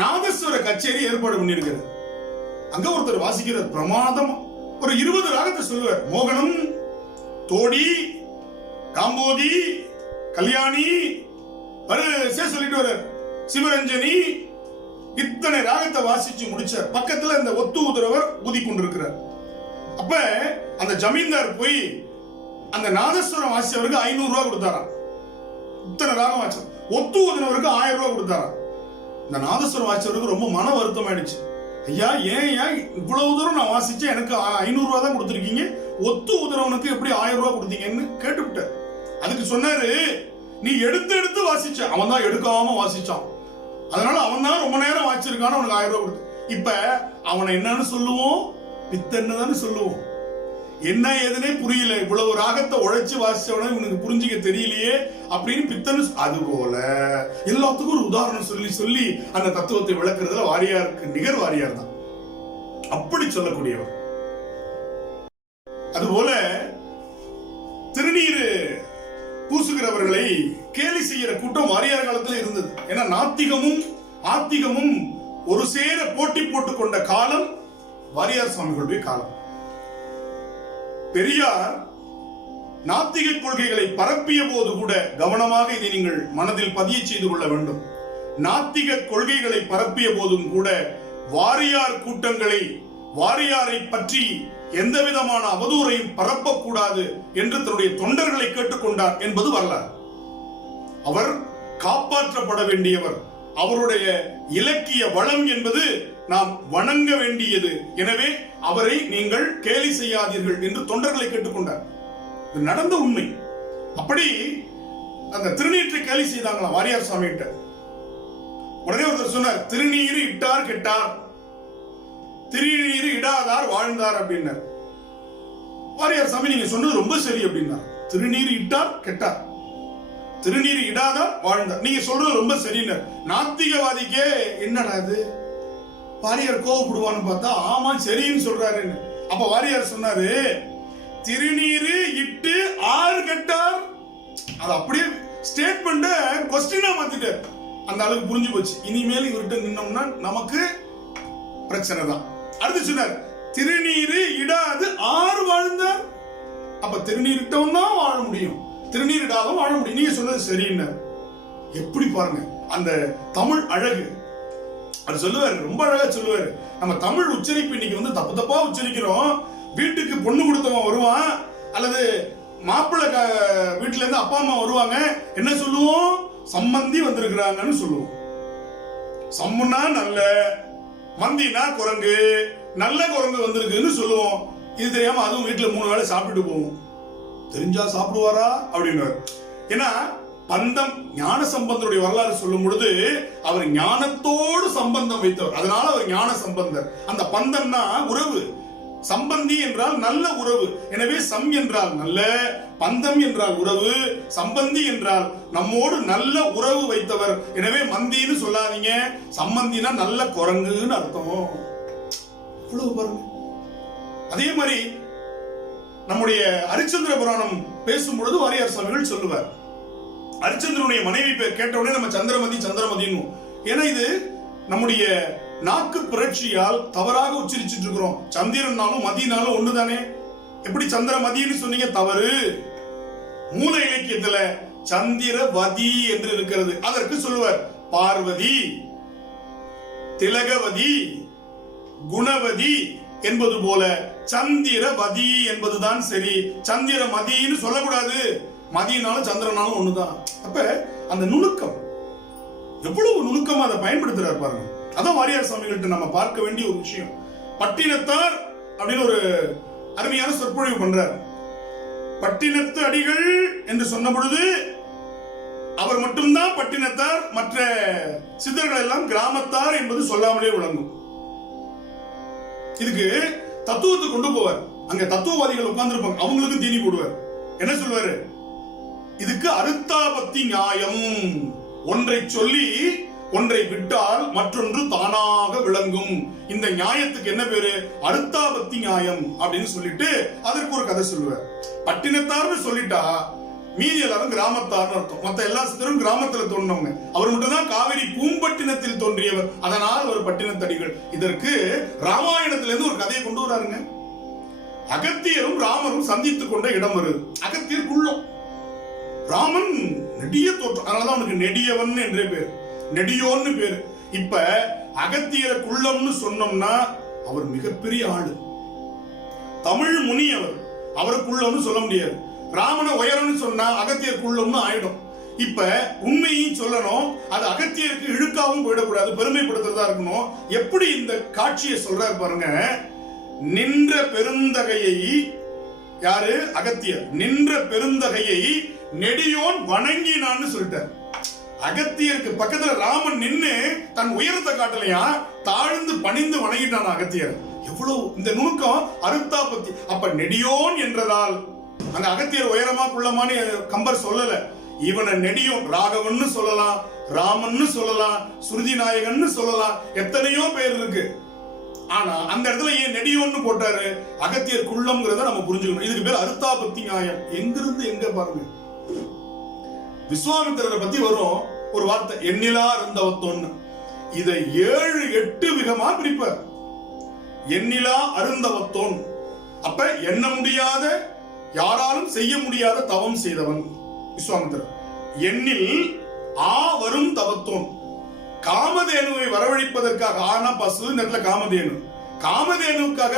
நாதஸ்வர கச்சேரி ஏற்பாடு பண்ணிருக்கிறார். அங்க ஒருத்தர் வாசிக்கிறார் பிரமாதம். ஒரு 20 ராகத்தை சொல்லுவார். மோகனம், தோடி, காம்போதி, கல்யாணி சொல்லிட்டு வர்றார். சிவரஞ்சனி, இத்தனை ராகத்தை வாசிச்சு முடிச்சார். பக்கத்துல இந்த ஒத்து உதரவர் ஊதி கொண்டிருக்கிறார். அப்ப அந்த ஜமீன்தார் போய் அந்த நாதஸ்வரம் வாசிச்சவருக்கு 500 ரூபாய் கொடுத்தாராம். இத்தனை ராகம் வாசிச்சார். ஒத்து ஊதினவருக்கு 1000 ரூபாய் கொடுத்தாராம். இந்த நாதஸ்வரம் வாசிச்சவருக்கு ரொம்ப மன வருத்தம் ஆயிடுச்சு. ஐயா, ஏன் இவ்வளவு தூரம் நான் வாசிச்சேன், எனக்கு 500 ரூபாய் தான் கொடுத்துருக்கீங்க, ஒத்து ஊதுறவனுக்கு எப்படி 1000 ரூபாய் கொடுத்தீங்கன்னு கேட்டுவிட்டார். அதுக்கு சொன்னாரு, நீ எடுத்து வாசிச்ச, அவன் தான் எடுக்காம வாசிச்சான், அதனால அவன் தான் ரொம்ப நேரம் வாசிச்சிருக்கான, அவனுக்கு 1000 ரூபாய் கொடுத்து. இப்ப அவனை என்னன்னு சொல்லுவோம்? பித்தன்னு தானே சொல்லுவோம். என்ன ஏதுனே புரியல, இவ்வளவு ராகத்தை உழைச்சு வாசிச்சவன இவனுக்கு புரிஞ்சுக்க தெரியலையே அப்படின்னு பித்தன்னு. அது போல எல்லாத்துக்கும் ஒரு உதாரணம் சொல்லி அந்த தத்துவத்தை விளக்குறதுல வாரியாருக்கு நிகர் வாரியார் தான். அப்படி சொல்லக்கூடியவர். அதுபோல திருநீர் பூசுகிறவர்களை கேலி செய்யற கூட்டம் வாரியார் காலத்துல இருந்தது. ஏன்னா நாத்திகமும் ஆத்திகமும் ஒரு சேர போட்டி போட்டுக் கொண்ட காலம் வாரியார் சுவாமிகளுடைய காலம். பெரியார் நாத்திக கொள்கைகளை பரப்பிய போது கூட, கவனமாக இதை நீங்கள் மனதில் பதிய செய்து கொள்ள வேண்டும், நாத்திக கொள்கைகளை பரப்பிய போதும் கூட வாரியார் கூட்டங்களை, வாரியாரை பற்றி எந்த விதமான அவதூறையும் பரப்பக்கூடாது என்று தன்னுடைய தொண்டர்களை கேட்டுக்கொண்டார் என்பது வரலாறு. அவர் காப்பாற்றப்பட வேண்டியவர். அவருடைய இலக்கிய வளம் என்பது நாம் வணங்க வேண்டியது. எனவே அவரை நீங்கள் கேலி செய்யாதீர்கள் என்று தொண்டர்களை கேட்டுக்கொண்டார். இது நடந்த உண்மை. அப்படி அந்த திருநீற்றை கேலி செய்தாங்களா வாரியார் சுவாமி கிட்ட. உடனே ஒருத்தர் சொன்னார், திருநீர் இட்டார் கெட்டார், திருநீர் இடாதார் வாழ்ந்தார் அப்படின்னார். வாரியார் சாமி, நீங்க சொன்னது ரொம்ப சரி அப்படின்னா. திருநீர் இட்டார் கெட்டார், திருநீர் இடாதார் வாழ்ந்தார், நீங்க சொல்றது ரொம்ப சரின்னு. நாத்திகவாதிக்கே என்னடா அது, வாரியார் கோவப்படுவான்னு பார்த்தா ஆமா சரின்னு சொல்றாருன்னு. அப்ப வாரியார் சொன்னாரு, திருநீரு இட்டு ஆறு கட்டார். அது அப்படியே ஸ்டேட்மெண்ட் கொஸ்டினா மாத்திட்டார். அந்த அளவுக்கு புரிஞ்சு போச்சு. இனிமேல் இவர்கிட்ட நின்னோம்னா நமக்கு பிரச்சனை தான். அடுத்து சொன்னார் திருநீரு இடாது ஆறு வாழ்ந்தார். அப்ப திருநீர் இட்டவன் தான் வாழ முடியும், திருநீர் இடாத வாழ முடியும். நீங்க சொன்னது சரின்னு எப்படி பாருங்க அந்த தமிழ் அழகு. அது சொல்லுவாரு, ரொம்ப அழகா சொல்லுவாரு. நம்ம தமிழ் உச்சரிப்பு இன்னைக்கு தப்பு தப்பா உச்சரிக்கிறோம். வீட்டுக்கு பொண்ணு கொடுத்தவன் வருவான், அல்லது மாப்பிள்ளை வீட்டுல இருந்து அப்பா அம்மா வருவாங்க, என்ன சொல்லுவோம்? சம்மந்தி வந்திருக்கிறாங்கன்னு சொல்லுவோம். சம்முனா நல்ல, மந்தினா குரங்கு, நல்ல குரங்கு வந்திருக்குன்னு சொல்லுவோம். இது தெரியாம அதுவும் வீட்டுல 3 வேளை சாப்பிட்டு போவோம். தெரிஞ்சா சாப்பிடுவாரா அப்படின்னு. ஏன்னா பந்தம், ஞான சம்பந்தருடைய வரலாறு சொல்லும் பொழுது அவர் ஞானத்தோடு சம்பந்தம் வைத்தவர், அதனால அவர் ஞான சம்பந்தர். அந்த பந்தம்னா உறவு, சம்பந்தி என்றால் நல்ல உறவு. எனவே சம் என்றால் நல்ல, பந்தம் என்றால் உறவு, சம்பந்தி என்றால் நம்மோடு நல்ல உறவு வைத்தவர். எனவே மந்தின்னு சொல்லாதீங்க, சம்பந்தினா நல்ல குரங்குன்னு அர்த்தம். பாருங்க. அதே மாதிரி நம்முடைய ஹரிச்சந்திர புராணம் பேசும் பொழுது வாரியார் சுவாமிகள் சொல்லுவார், ஹரிச்சந்திரனுடைய மனைவி பேர் கேட்ட உடனே நம்ம சந்திரமதி சந்திரமதின்னு. ஏன்னா இது நம்முடைய நாக்கு புரட்சியால் தவறாக உச்சரிச்சுட்டு இருக்கிறோம். சந்திரனாலும் மதினாலும் ஒண்ணுதானே. எப்படி சந்திரமதின்னு சொன்னீங்க? தவறு. மூல இலக்கியத்துல சந்திரவதி என்று இருக்கிறது. அதற்கு சொல்லுவார் பார்வதி, திலகவதி, குணவதி என்பது போல சந்திரவதி என்பதுதான் சரி. சந்திரமதின்னு சொல்லக்கூடாது. மதியனாலும் சந்திரனாலும் ஒண்ணுதான். அப்ப அந்த நுணுக்கம் எவ்வளவு நுணுக்கமா அதை பயன்படுத்துறாரு பாருங்க. அதான் வாரியார் சுவாமிகள்ட்ட நம்ம பார்க்க வேண்டிய ஒரு விஷயம். பட்டினத்தார் அப்படின்னு ஒரு அருமையான சொற்பொழிவு பண்றார். பட்டினத்து அடிகள் என்று சொன்ன பொழுது அவர் மட்டும்தான் பட்டினத்தார், மற்ற சித்தர்கள் எல்லாம் கிராமத்தார் என்பது சொல்லாமலே விளங்கும். இதுக்கு தத்துவத்தை கொண்டு போவார். அங்க தத்துவவாதிகள் உட்கார்ந்து இருப்பாங்க, அவங்களுக்கு தீனி போடுவார். என்ன சொல்வாரு? இதுக்கு அருத்தாபத்தி நியாயம். ஒன்றை சொல்லி ஒன்றை விட்டால் மற்றொன்று தானாக விளங்கும். இந்த நியாயத்துக்கு என்ன பேரு? அருத்தாபத்தி நியாயம் அப்படின்னு சொல்லிட்டு அதற்கு ஒரு கதை சொல்லுவார். பட்டினத்தார்னு சொல்லிட்டா மீதி எல்லாரும் கிராமத்தார்னு அர்த்தம். மத்த எல்லா சித்தரும் கிராமத்துல தோன்றவங்க. அவர் மட்டும்தான் காவிரி பூம்பட்டினத்தில் தோன்றியவர், அதனால் அவர் பட்டினத்தடிகள். இதற்கு ராமாயணத்திலிருந்து ஒரு கதையை கொண்டு வராருங்க. அகத்தியரும் ராமரும் சந்தித்துக் கொண்ட இடம் வருது. அகத்தியர் குள்ளம், ராமன் நெடிய தோற்றம், அதனாலதான் அவனுக்கு நெடியவன் என்றே பேர், நெடியோன்னு பேரு. இப்ப அகத்தியர குள்ளம்னு சொன்னோம்னா அவர் மிகப்பெரிய ஆளு, தமிழ் முனி. அவருக்குள்ளம்னு சொல்ல முடியாது. ராமனை உயரம்னு சொன்னா அகத்தியர் குள்ளம்னு ஆயிடும். இப்ப உண்மையும் சொல்லணும், அது அகத்தியருக்கு இழுக்காவும் போயிடக்கூடாது, பெருமைப்படுத்துறதா இருக்கணும். எப்படி இந்த காட்சியை சொல்றாரு பாருங்க. நின்ற பெருந்தகையை, யாரு? அகத்தியர். நின்ற பெருந்தகையை நெடியோன் வணங்கினான்னு சொல்லிட்டார். அகத்தியருக்கு பக்கத்துல ராமன் நின்னு தன் உயரத்தை காட்டலையா, தாழ்ந்து பணிந்து வணங்கிட்டான் அகத்தியர். எவ்வளவு இந்த நுணுக்கம் அருத்தாபத்தி. அப்ப நெடியோன் என்றதால் அந்த அகத்தியர் உயரமா குள்ளமான்னு கம்பர் சொல்லல. இவனை நெடியோன், ராகவன்னு சொல்லலாம், ராமன்னு சொல்லலாம், சுருதி நாயகன்னு சொல்லலாம், எத்தனையோ பேர் இருக்கு. ஆனா அந்த இடத்துல ஏன் நெடியோன்னு போட்டாரு? அகத்தியர் குள்ளம்ங்கிறத நம்ம புரிஞ்சுக்கணும். இதுக்கு பேர் அருத்தாபத்தி நியாயம். எங்கிருந்து எங்க பாருங்க. விஸ்வாமித்திரரை பத்தி வரும் ஒரு வார்த்தை, எண்ணிலா அருந்தவத்தோன்னு. இதை 7-8 விதமா பிரிப்பார். எண்ணிலா அருந்தவத்தோன். அப்ப எண்ண முடியாத, யாராலும் செய்ய முடியாத தவம் செய்தவன் விஸ்வாமித்திரர். எண்ணில் ஆ வரும் தவத்தோன். காமதேனுவை வரவழைப்பதற்காக, ஆனா பசு, இந்த இடத்துல காமதேனு, காமதேனுக்காக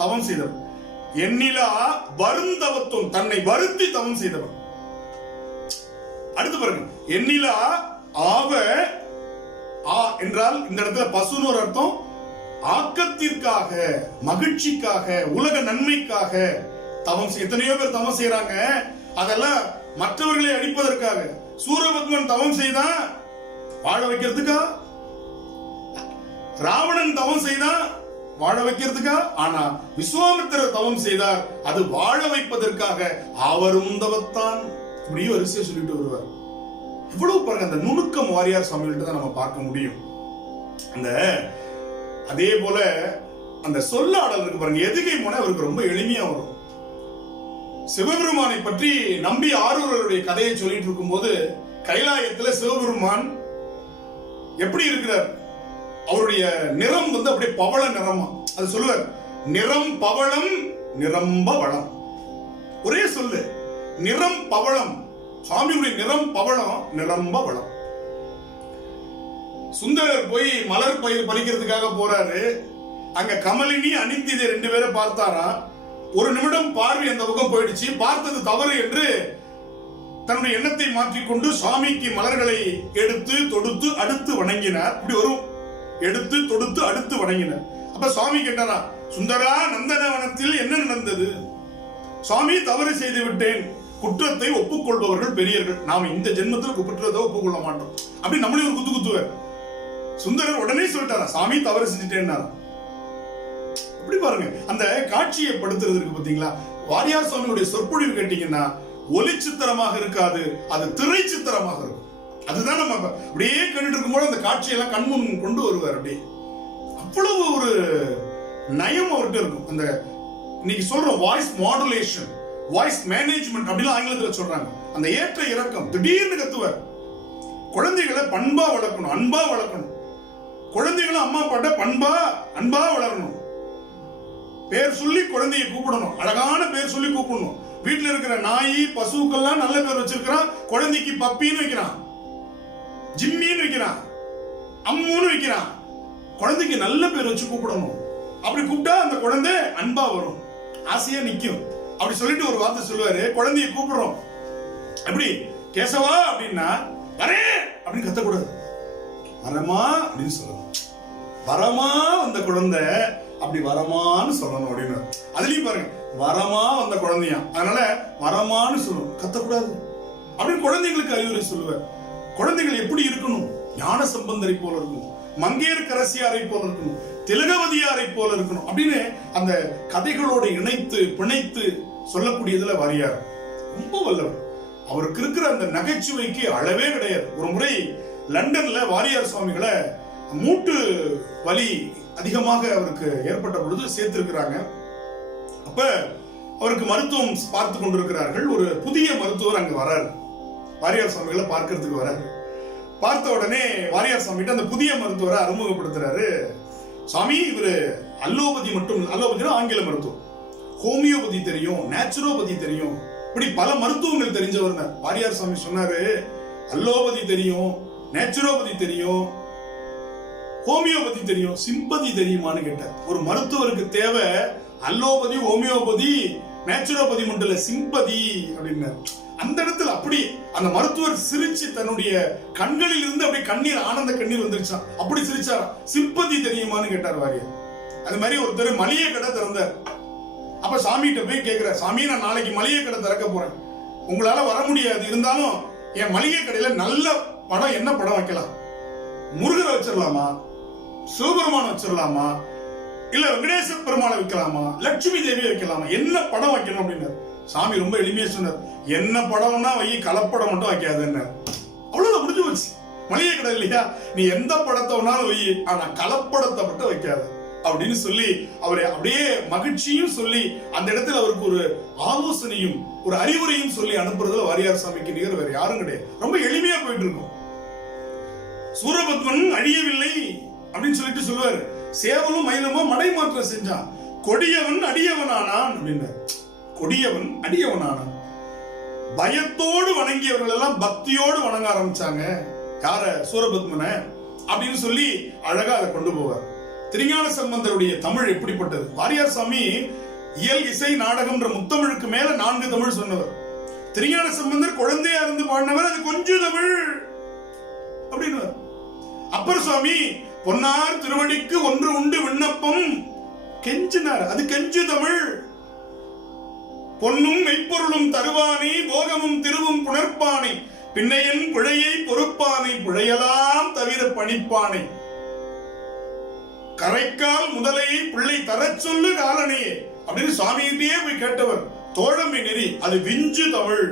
தவம் செய்தவன். எண்ணிலா வருந்தவத்தோன், தன்னை வருத்தி தவம் செய்தவன். அடுத்து பாருங்க, எண்ணிலா ஆவ. ஆ என்றால் இந்த இடத்துல பசுன்னு ஒரு அர்த்தம். ஆக்கத்திற்காக, மகிழ்ச்சிக்காக, உலக நன்மைக்காக தவம். எத்தனையோ பேர் தவம் செய்யறாங்க, அதெல்லாம் மற்றவர்களை அழிப்பதற்காக. சூரபத்மன் தவம் செய்தா வாழ வைக்கிறதுக்கா? ராவணன் தவம் செய்தா வாழ வைக்கிறதுக்கா? ஆனா விஸ்வாமித்திரர் தவம் செய்தார், அது வாழ வைப்பதற்காக. அவரும் தவத்தான். இப்படியும் வரிசையை சொல்லிட்டு வருவார். இவ்வளவு பாருங்க, அந்த நுணுக்கம் வாரியார் சுவாமிகள்ட்ட தான் நம்ம பார்க்க முடியும். அந்த அதே போல அந்த சொல்லாடல் இருக்கு பாருங்க, எதுகை முனை அவருக்கு ரொம்ப எளிமையா வரும். சிவபெருமானை பற்றி நம்பி ஆரூரருடைய கதையை சொல்லிட்டு இருக்கும் போது கைலாயத்துல சிவபெருமான் எப்படி இருக்கிறார், அவருடைய நிறம் அப்படியே பவள நிறமா. அது சொல்லுவார், நிறம் பவளம் நிரம்ப வளம். ஒரே சொல்லு, நிறம் பவளம். சுவாமியுடைய நிறம் பவளம் நிரம்ப வளம். சுந்தரர் போய் மலர் பயிர் பறிக்கிறதுக்காக போறாரு. அங்க கமலினி அனிந்திதை 2 பேரை பார்த்தாரா. ஒரு நிமிடம் பார்வை அந்த பக்கம் போயிடுச்சு. பார்த்தது தவறு என்று தன்னுடைய எண்ணத்தை மாற்றிக்கொண்டு சுவாமிக்கு மலர்களை எடுத்து தொடுத்து அடுத்து வணங்கினார். இப்படி வரும், எடுத்து தொடுத்து அடுத்து வணங்கினார். அப்ப சுவாமி கேட்டாரா, சுந்தரா, நந்தனவனத்தில் என்ன நடந்தது? சுவாமி, தவறு செய்து விட்டேன். குற்றத்தை ஒப்புக்கொள்பவர்கள் பெரியர்கள். நாம் இந்த ஜென்மத்தில் குற்றத்தை ஒப்புக்கொள்ள மாட்டோம். அப்படி நம்மளே ஒரு குத்து குத்துவார். சுந்தரர் உடனே சொல்லிட்டாரா, சாமி தவறு செஞ்சுட்டேன்னா. அப்படி பாருங்க, அந்த காட்சியை படுத்துறது இருக்கு பாத்தீங்களா. வாரியார் சுவாமியுடைய சொற்பொழிவு கேட்டீங்கன்னா ஒலி சித்திரமாக இருக்காது, அது திரை சித்திரமாக இருக்கும். அதுதான் நம்ம அப்படியே கேட்டுட்டு இருக்கும்போது அந்த காட்சியெல்லாம் கண்முன் கொண்டு வருவார். அப்படியே அவ்வளவு ஒரு நயம் அவர்கிட்ட இருக்கும். அந்த இன்னைக்கு சொல்றோம் வாய்ஸ் மாடுலேஷன், வாய்ஸ் மேனேஜ்மெண்ட் அப்படிலாம் ஆங்கிலத்தில் சொல்றாங்க. அந்த ஏற்ற இறக்கம், திடீர்னு கத்துவார். குழந்தைகளை பண்பா வளர்க்கணும், அன்பா வளர்க்கணும். குழந்தைகளை அம்மா அப்பாட்ட பண்பா அன்பா வளரணும். பேர் சொல்லி குழந்தையை கூப்பிடணும், அழகான பேர் சொல்லி கூப்பிடணும். வீட்டுல இருக்கிற நாய் பசுக்கெல்லாம் நல்ல பேர் வச்சிருக்கிறான். குழந்தைக்கு பப்பின்னு வைக்கிறான், ஜிம்மின்னு வைக்கிறான், அம்முன்னு வைக்கிறான். குழந்தைக்கு நல்ல பேர் வச்சு கூப்பிடணும். அப்படி கூப்பிட்டா அந்த குழந்தை அன்பா வரும், ஆசையா நிக்கும். அப்படி சொல்லிட்டு ஒரு வார்த்தை சொல்லுவாரு, குழந்தைய கூப்பிடுறோம். எப்படி கேசவா அப்படின்னா வரே அப்படின்னு கத்தக்கூடாது, வரமா அப்படின்னு சொல்லணும். வரமா வந்த குழந்தை அப்படி வரமான்னு சொல்லணும் அப்படின்னு. அதுலயும் பாருங்க, வரமா வந்த குழந்தையா, அதனால வரமான்னு சொல்லணும், கத்தக்கூடாது அப்படின்னு குழந்தைகளுக்கு அறிவுரை சொல்லுவார். குழந்தைகள் எப்படி இருக்கணும்? ஞான சம்பந்தரை போல இருக்கணும், மங்கையர்க்கரசியாரை போல இருக்கணும், திலகவதியாரை போல இருக்கணும் அப்படின்னு அந்த கதைகளோடு இணைத்து பிணைத்து சொல்லக்கூடியதுல வாரியார் ரொம்ப வல்லவர். அவருக்கு இருக்கிற அந்த நகைச்சுவைக்கு அளவே கிடையாது. ஒரு முறை லண்டன்ல வாரியார் சுவாமிகளை மூட்டு வலி அதிகமாக அவருக்கு ஏற்பட்ட பொழுது சேர்த்திருக்கிறாங்க. அப்ப அவருக்கு மருத்துவம் பார்த்து கொண்டிருக்கிறார்கள். ஒரு புதிய மருத்துவர் அங்க வராரு, வாரியார் சுவாமிகளை பார்க்கறதுக்கு வராரு. பார்த்த உடனே வாரியார் சுவாமிகிட்ட அந்த புதிய மருத்துவரை அறிமுகப்படுத்துறாரு. சுவாமி, இவரு அல்லோபதி மட்டும், அல்லோபதினா ஆங்கில மருத்துவம், ஹோமியோபதி தெரியும், நேச்சுரோபதி தெரியும், இப்படி பல மருத்துவங்கள் தெரிஞ்சவர். வாரியார் சுவாமி சொன்னாரு, அல்லோபதி தெரியும், நேச்சுரோபதி தெரியும், ஹோமியோபதி தெரியும், சிம்பதி தெரியுமான்னு கேட்டார். ஒரு மருத்துவருக்கு தேவை அல்லோபதி, ஹோமியோபதி, நேச்சுரோபதி மட்டும் இல்ல, சிம்பதி அப்படின்னாரு. அந்த இடத்துல அப்படி அந்த மருத்துவர் சிரிச்சு தன்னுடைய கண்களில் இருந்து அப்படியே கண்ணீர், ஆனந்த கண்ணீர் வந்துருச்சான். அப்படி சிரிச்சாரா. சிம்பதி தெரியுமான்னு கேட்டார் வாரியார். அது மாதிரி ஒருத்தர் மளிகை கடை திறந்தார். அப்ப சாமிகிட்ட போய் கேட்கிற, சாமி நான் நாளைக்கு மளிகை கடை திறக்க போறேன், உங்களால வர முடியாது, இருந்தாலும் என் மளிகை கடையில நல்ல படம் என்ன படம் வைக்கலாம்? முருகரை வச்சிடலாமா, சிவபெருமான வச்சிடலாமா, இல்ல வெங்கடேச பெருமாளை வைக்கலாமா, லட்சுமி தேவியை வைக்கலாமா, என்ன படம் வைக்கணும் அப்படின்னு சாமி ரொம்ப எளிமையா சொன்னார். என்ன படம்னா வை, கலப்படம் மட்டும் வைக்காதுன்னு. அவ்வளவுதான், முடிஞ்சு போச்சு. மளிகை கடை இல்லையா, நீ எந்த படத்தை வேணாலும் வை, ஆனா கலப்படத்தை மட்டும் வைக்காது அப்படின்னு சொல்லி அவரை அப்படியே மகிழ்ச்சியும் சொல்லி அந்த இடத்துல அவருக்கு ஒரு ஆலோசனையும் ஒரு அறிவுரையும் சொல்லி அனுப்புறதுல வாரியார் சாமிக்கு நிகர் வேற யாரும் கிடையாது. ரொம்ப எளிமையா போயிட்டு இருக்கும். சூரபத்மன் அழியவில்லை அப்படின்னு சொல்லிட்டு சொல்லுவாரு. சேவலும் மயிலுமா மடை மாற்றம் செஞ்சான், கொடியவன் அடியவனானான் அப்படின்னு. கொடியவன் அடியவனானான். பயத்தோடு வணங்கியவர்கள் எல்லாம் பக்தியோடு வணங்க ஆரம்பிச்சாங்க. யார? சூரபத்மனை அப்படின்னு சொல்லி அழகா அதை கொண்டு போவார். திருஞான சம்பந்தருடைய தமிழ் எப்படிப்பட்டது? வாரியார் சாமி இயல் இசை நாடகம்ன்ற முத்தமிழுக்கு மேல 4 தமிழ் சொன்னவர். திருஞான சம்பந்தர் குழந்தையா இருந்து பாடினவர், அது கொஞ்சம் தமிழ் அப்படின்னு. அப்பர் சுவாமி பொன்னார் திருவடிக்கு ஒன்று உண்டு விண்ணப்பம் கெஞ்சினார், அது கெஞ்சு தமிழ். பொன்னும் மெய்ப்பொருளும் தருவானே, போகமும் திருவும் புணர்ப்பானை, பின்னையன் பிழையை பொறுப்பானை, பிழையலாம் தவிர பணிப்பானை, கரைக்கால் முதலையை பிள்ளை தரச் சொல்லு காலனையே அப்படின்னு சுவாமிகிட்டே போய் கேட்டவர். தோழமை நெறி, அது விஞ்சு தமிழ்.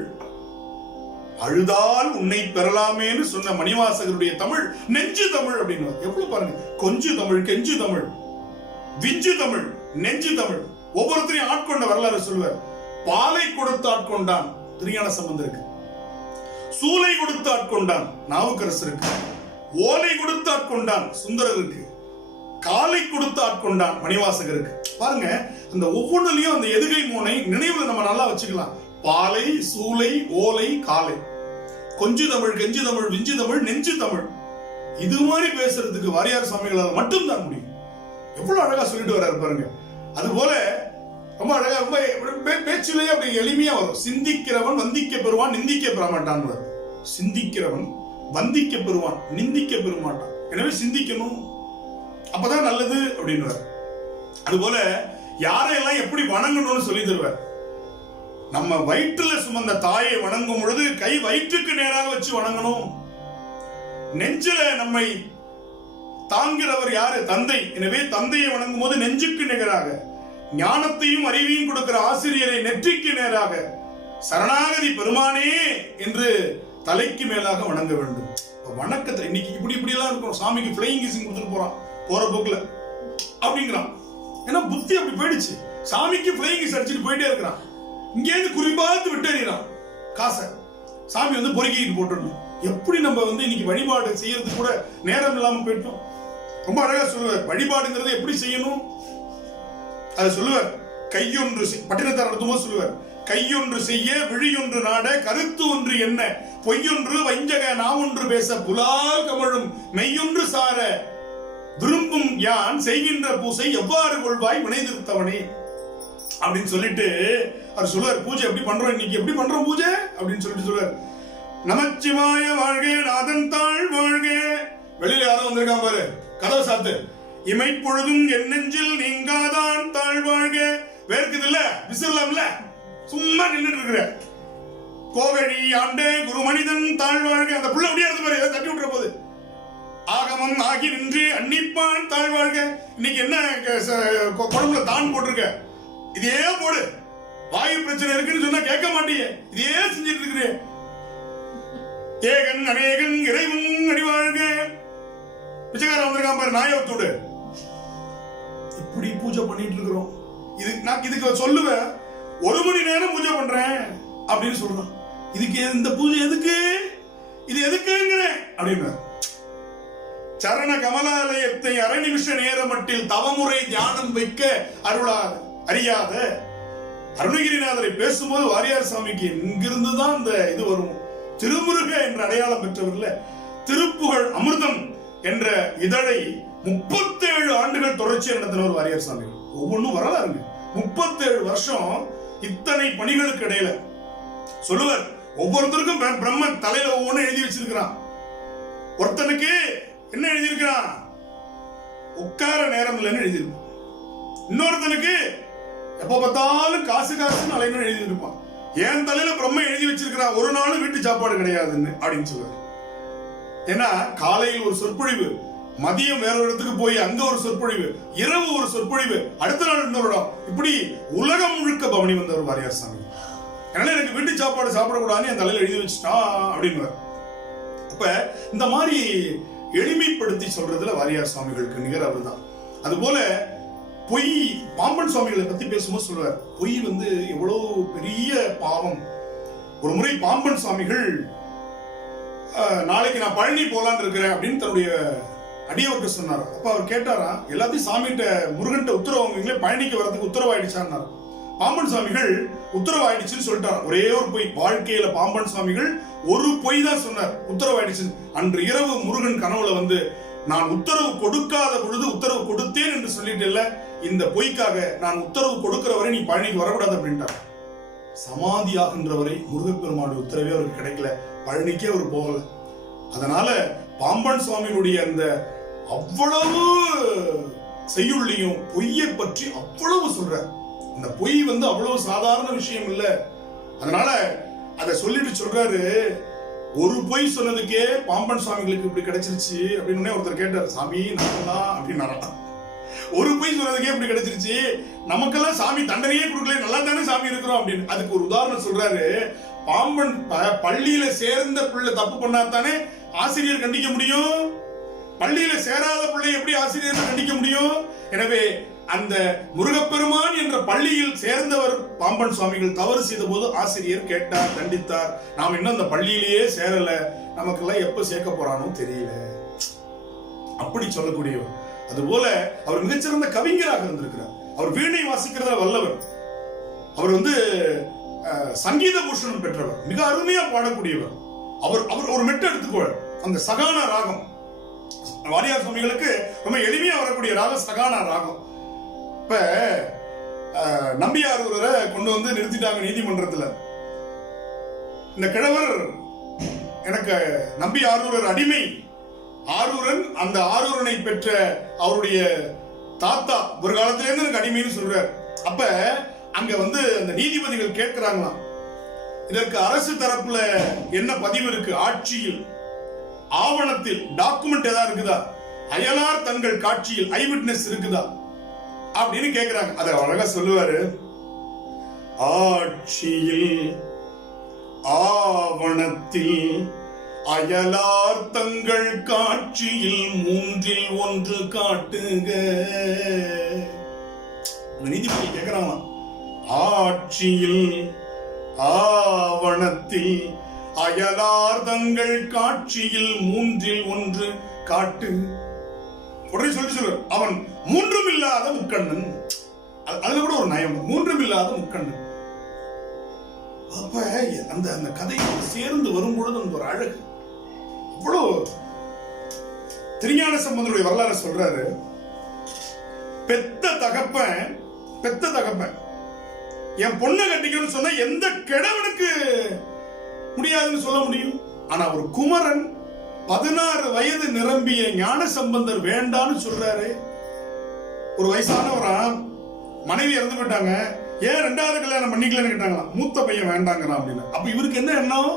அழுதால் உன்னை பெறலாமேன்னு சொன்ன மணிவாசகருடைய தமிழ் நெஞ்சு தமிழ் அப்படின்னு. எவ்வளவு பாருங்க, கொஞ்சு தமிழ், கெஞ்சு தமிழ், விஞ்சு தமிழ், நெஞ்சு தமிழ். ஒவ்வொருத்தரையும் ஆட்கொண்ட வரலாறு சொல்லுவார். பாலை கொடுத்து ஆட்கொண்டான் திருஞான சம்பந்தருக்கு, சூலை கொடுத்து ஆட்கொண்டான் நாவுக்கரசருக்கு, ஓலை கொடுத்து ஆட்கொண்டான் சுந்தரருக்கு, காலை கொடுத்து ஆட்கொண்டான் மணிவாசகருக்கு. பாருங்க, அந்த ஒவ்வொன்றுலயும் அந்த எதுகை மோனை நினைவுல நம்ம நல்லா வச்சுக்கலாம். பாலை, சூலை, ஓலை, காலை, கொஞ்சு தமிழ், கெஞ்சு தமிழ், விஞ்சு தமிழ், நெஞ்சு தமிழ். இது மாதிரி பேசுறதுக்கு வாரியார் சுவாமிகளால் மட்டும்தான் முடியும். எவ்வளவு அழகா சொல்லிட்டு வர்றாரு பாருங்க. அது போல ரொம்ப அழகா, ரொம்ப பேச்சிலேயே அப்படி எளிமையா வரும். சிந்திக்கிறவன் வந்திக்க பெறுவான், நிந்திக்க பெற மாட்டான். சிந்திக்கிறவன் வந்திக்க பெறுவான், நிந்திக்க பெற மாட்டான். எனவே சிந்திக்கணும், அப்பதான் நல்லது அப்படின்னு. அதுபோல யாரையெல்லாம் எப்படி வணங்கணும்னு சொல்லி தருவார். நம்ம வயிற்றுல சுமந்த தாயை வணங்கும் பொழுது கை வயிற்றுக்கு நேராக வச்சு வணங்கணும். நெஞ்சில நம்மை தாங்கிறவர் யாரு? தந்தை. எனவே தந்தையை வணங்கும் போது நெஞ்சுக்கு நிகராக, ஞானத்தையும் அறிவையும் கொடுக்கிற ஆசிரியரை நெற்றிக்கு நேராக, சரணாகதி பெருமானே என்று தலைக்கு மேலாக வணங்க வேண்டும். வணக்கத்தை இன்னைக்கு இப்படி எல்லாம் இருக்கும். சாமிக்கு பிளையிங் கிஸிங் கொடுத்துட்டு போறான் போற போக்குல அப்படிங்கிறான். ஏன்னா புத்தி அப்படி போயிடுச்சு. சாமிக்கு பிளையிங் கிஸ் அடிச்சுட்டு போயிட்டே இருக்கிறான். இங்கேருந்து குறிப்பாத்து விட்டு எறிகிறான் காசை. சாமி வந்து பொறுக்கிட்டு போட்டுடணும். எப்படி நம்ம வந்து இன்னைக்கு வழிபாடு செய்யறதுக்கு கூட நேரம் இல்லாம போயிட்டோம். ரொம்ப அழகா சொல்லுவார், வழிபாடுங்கிறது எப்படி செய்யணும் அதை சொல்லுவார். கையொன்று பட்டினத்தார் நடத்தும்போது சொல்லுவார், கையொன்று செய்ய விழியொன்று நாட கருத்து ஒன்று என்ன பொய்யொன்று வஞ்சக நாவொன்று பேச புலால் கமழும் மெய்யொன்று சார விரும்பும் யான் செய்கின்ற பூசை எவ்வாறு கொள்வாய் வினைதிருத்தவனே அப்படின்னு சொல்லிட்டு அவர் சொல்லுவார். பூஜை எப்படி பண்றோம், இன்னைக்கு எப்படி பண்றோம் பூஜை அப்படின்னு சொல்லிட்டு சொல்லுவார். நமச்சிவாய வாழ்க, நாதன் தாழ் வாழ்க. வெளியில யாரும் வந்திருக்கான் பாரு, கதவை சாத்து. இமைப்பொழுதும் என் நெஞ்சில் நீங்காதான் தாழ் வாழ்க. வேர்க்குது இல்ல, விசிறலாம்ல, சும்மா நின்றுட்டு இருக்கிற. கோவழி ஆண்டே குரு மனிதன் தாழ் வாழ்க. அந்த புள்ள அப்படியே இருந்து பாரு, தட்டி விட்டுற போது. ஆகமம் ஆகி நின்று அன்னிப்பான் தாழ் வாழ்க. இன்னைக்கு என்ன குடம்புல தான் போட்டிருக்க, இதே போடு. வாயு பிரச்சனை இருக்குன்னு சொன்னா கேட்க மாட்டீங்க, இதே செஞ்சிட்டு இருக்கிறேன். ஏகன் அநேகன் இறைவன் அடிவாழ்க. பிச்சைக்காரன் வந்திருக்கான் பாரு, நாயத்தோடு. இப்படி பூஜை பண்ணிட்டு இருக்கிறோம். நான் இதுக்கு சொல்லுவேன், 1 மணி நேரம் பூஜை பண்றேன் அப்படின்னு சொல்றான். இதுக்கு இந்த பூஜை எதுக்கு, இது எதுக்குங்கிற அப்படின்னு. சரண கமலாலயத்தை 1/2 நிமிஷ நேரமட்டில் தவமுறை தியானம் வைக்க அருளாத அறியாத அருணகிரிநாதரை பேசும்போது வாரியார் சாமிக்கு இங்கிருந்துதான் இந்த இது வரும். திருமுருக என்ற அடையாளம் பெற்றவர்ல திருப்புகழ் அமிர்தம் என்ற இதழை 37 ஆண்டுகள் தொடர்ச்சியாக நடத்தினவர் வாரியார் சாமி. ஒவ்வொன்றும் வரலாறுங்க. 37 வருஷம் இத்தனை பணிகளுக்கு இடையில சொல்லுவார். ஒவ்வொருத்தருக்கும் பிரம்மன் தலையில ஒவ்வொன்னு எழுதி வச்சிருக்கிறான். ஒருத்தனுக்கு என்ன எழுதியிருக்கிறான், உட்கார நேரம் இல்லைன்னு எழுதியிருப்பான். இன்னொருத்தனுக்கு எப்ப பார்த்தாலும் காசு காசுன்னு அலைன்னு எழுதியிருப்பான். என் தலையில பிரம்ம எழுதி வச்சிருக்கிறா, ஒரு நாள் வீட்டு சாப்பாடு கிடையாதுன்னு அப்படின்னு சொல்லுவார். ஏன்னா காலையில் ஒரு சொற்பொழிவு, மதியம் வேற ஒரு இடத்துக்கு போய் அங்க ஒரு சொற்பொழிவு, இரவு ஒரு சொற்பொழிவு, அடுத்த நாள் இன்னொரு இடம், இப்படி உலகம் முழுக்க பவனி வந்தவர் வாரியார் சாமி. அதனால எனக்கு வீட்டு சாப்பாடு சாப்பிடக்கூடாதுன்னு என் தலையில எழுதி வச்சுட்டா அப்படின்னு. அப்ப இந்த மாதிரி எளிமைப்படுத்தி சொல்றதுல வாரியார் சுவாமிகளுக்கு நிகர் அவர் தான். அதுபோல பொய், பாம்பன் சுவாமிகளை பத்தி பேசும்போது சொல்றார், பொய் வந்து எவ்வளவு பெரிய பாவம். ஒரு முறை பாம்பன் சுவாமிகள் நாளைக்கு நான் பழனி போலான்னு இருக்கிறேன் அப்படின்னு தன்னுடைய அடியவர்கிட்ட சொன்னார். அப்ப அவர் கேட்டாரா, எல்லாத்தையும் சாமிகிட்ட முருகன்ட்ட உத்தரவாங்களே, பழனிக்கு வரதுக்கு உத்தரவாயிடுச்சான்னு. பாம்பன் சுவாமிகள் உத்தரவாயிடுச்சுன்னு சொல்லிட்டார். ஒரே ஒரு பொய் வாழ்க்கையில பாம்பன் சுவாமிகள் ஒரு பொய் தான் சொன்னார், உத்தரவாயிடுச்சு. அன்று இரவு முருகன் கனவுல வந்து, நான் உத்தரவு கொடுக்காத பொழுது உத்தரவு கொடுத்தேன் என்று சொல்லிட்டு இல்ல, இந்த பொய்க்காக நான் உத்தரவு கொடுக்கிற வரை நீ பழனிக்கு வரக்கூடாது அப்படின்ட்டார். சமாதியாகின்றவரை முருகப்பெருமானுடைய உத்தரவே அவருக்கு கிடைக்கல, பழனிக்கே அவர் போகல. அதனால பாம்பன் சுவாமியுடைய அந்த அவ்வளவு செய்யுள்ளியும் பொய்யை பற்றி அவ்வளவு சொல்ற. அந்த பொய் வந்து அவ்வளவு சாதாரண விஷயம் இல்ல. அதனால அதை சொல்லிட்டு சொல்றாரு, ஒரு பொய் சொன்னதுக்கே பாம்பன் சுவாமிகளுக்கு இப்படி கிடைச்சிருச்சு அப்படின்னு ஒருத்தர் கேட்டார். சாமி நான் அப்படின்னாரா, ஒரு பொய் சொன்னதுக்கே இப்படி கிடைச்சிருச்சு, நமக்கெல்லாம் சாமி தண்டனையே கொடுக்கல, நல்லா தானே சாமி இருக்கிறோம் அப்படின்னு. அதுக்கு ஒரு உதாரணம் சொல்றாரு. பாம்பன் பள்ளியில சேர்ந்த பிள்ளை தப்பு பண்ணாதானே ஆசிரியர் கண்டிக்க முடியும். பள்ளியில சேராத பிள்ளை எப்படி ஆசிரியர் கண்டிக்க முடியும்? எனவே அந்த முருகப்பெருமான் என்ற பள்ளியில் சேர்ந்தவர் பாம்பன் சுவாமிகள் தவறு செய்த போது ஆசிரியர் கேட்டார், தண்டித்தார். நாம் இன்னும் அந்த பள்ளியிலேயே சேரல, நமக்கெல்லாம் எப்ப சேர்க்க போறானோ தெரியல, அப்படி சொல்லக்கூடியவர். அதுபோல அவர் மிகச்சிறந்த கவிஞராக இருந்திருக்கிறார். அவர் வீணை வாசிக்கிறத வல்லவர். அவர் சங்கீத பூஷணம் பெற்றவர், மிக அருமையா பாடக்கூடியவர். அவர் ஒரு மெட்டு எடுத்துக்கொள்வார், அந்த சகானா ராகம். வாரியார் சுவாமிகளுக்கு ரொம்ப எளிமையா வரக்கூடிய ராகம் சகானா ராகம். இப்ப நம்பியார் ஒருவரை கொண்டு வந்து நிறுத்திட்டாங்க நீதிமன்றத்துல. இந்த கிழவர் எனக்கு நம்பி ஆரூரர் அடிமை, ஆரூரன் அந்த ஆரூரனை பெற்ற அவருடைய தாத்தா ஒரு காலத்திலேருந்து எனக்கு அடிமைன்னு சொல்றார். அப்ப அங்க அந்த நீதிபதிகள் கேட்கிறாங்களாம், இதற்கு அரசு தரப்புல என்ன பதிவு இருக்கு, ஆட்சியில் ஆவணத்தில் டாக்குமெண்ட் ஏதாவது இருக்குதா, அயலார் தங்கள் காட்சியில் ஐ விட்னஸ் இருக்குதா அப்படின்னு கேட்கிறாங்க. அத அழகா சொல்லுவாரு, ஆட்சியில் ஆவணத்தில் அயலார் தங்கள் காட்சியில் மூன்றில் ஒன்று காட்டுங்க. நீதிபதி கேட்கிறாங்களாம், ஆட்சியில் ஆவணத்தில் அயலார் தங்கள் காட்சியில் மூன்றில் ஒன்று காட்டு. உடனே சொல்லுவார், அவன் மூன்றும் இல்லாத முக்கண்ணன். அதுல கூட ஒரு நயம், மூன்றும் இல்லாத முக்கண்ணன். அப்ப அந்த கதை சேர்ந்து வரும்பொழுது அந்த ஒரு அழகு. அவ்வளவு திருஞான சம்பந்தருடைய வரலாறு சொல்றாரு. பெத்த தகப்பன் என் பொண்ணை கட்டிக்கணும்னு சொன்னா எந்த கிழவனுக்கு முடியாதுன்னு சொல்ல முடியும். ஆனா ஒரு குமரன் 16 வயது நிரம்பிய ஞான சம்பந்தர் வேண்டான்னு சொல்றாரு. ஒரு வயசானவரா, மனைவி இறந்து போயிட்டாங்க, ஏன் 2வது கல்யாணம் பண்ணிக்கலன்னு கேட்டாங்களாம். மூத்த பையன் வேண்டாங்கிறான் அப்படின்னு. அப்ப இவருக்கு என்ன எண்ணம்,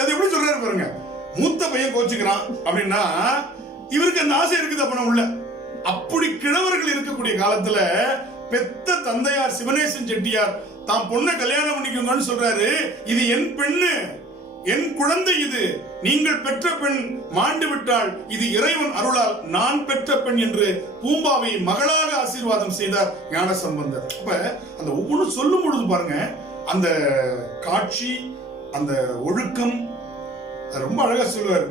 அது எப்படி சொல்றாரு பாருங்க. மூத்த பையன் கோச்சுக்கிறான் அப்படின்னா இவருக்கு அந்த ஆசை இருக்குது அப்ப உள்ள. அப்படி கிழவர்கள் இருக்கக்கூடிய காலத்துல பெத்த தந்தையார் சிவனேசன் செட்டியார் தாம் பொண்ணை கல்யாணம் பண்ணிக்கோங்கன்னு சொல்றாரு. இது என் பெண்ணு, என் குழந்தை, இது நீங்கள் பெற்ற பெண் மாண்டு விட்டால் இது இறைவன் அருளால் நான் பெற்ற பெண் என்று பூம்பாவை மகளாக ஆசீர்வாதம் செய்தார் ஞான சம்பந்தர். அப்ப அந்த ஒவ்வொன்றும் சொல்லும் பொழுது பாருங்க, அந்த காட்சி, அந்த ஒழுக்கம் ரொம்ப அழகா சொல்லுவார்.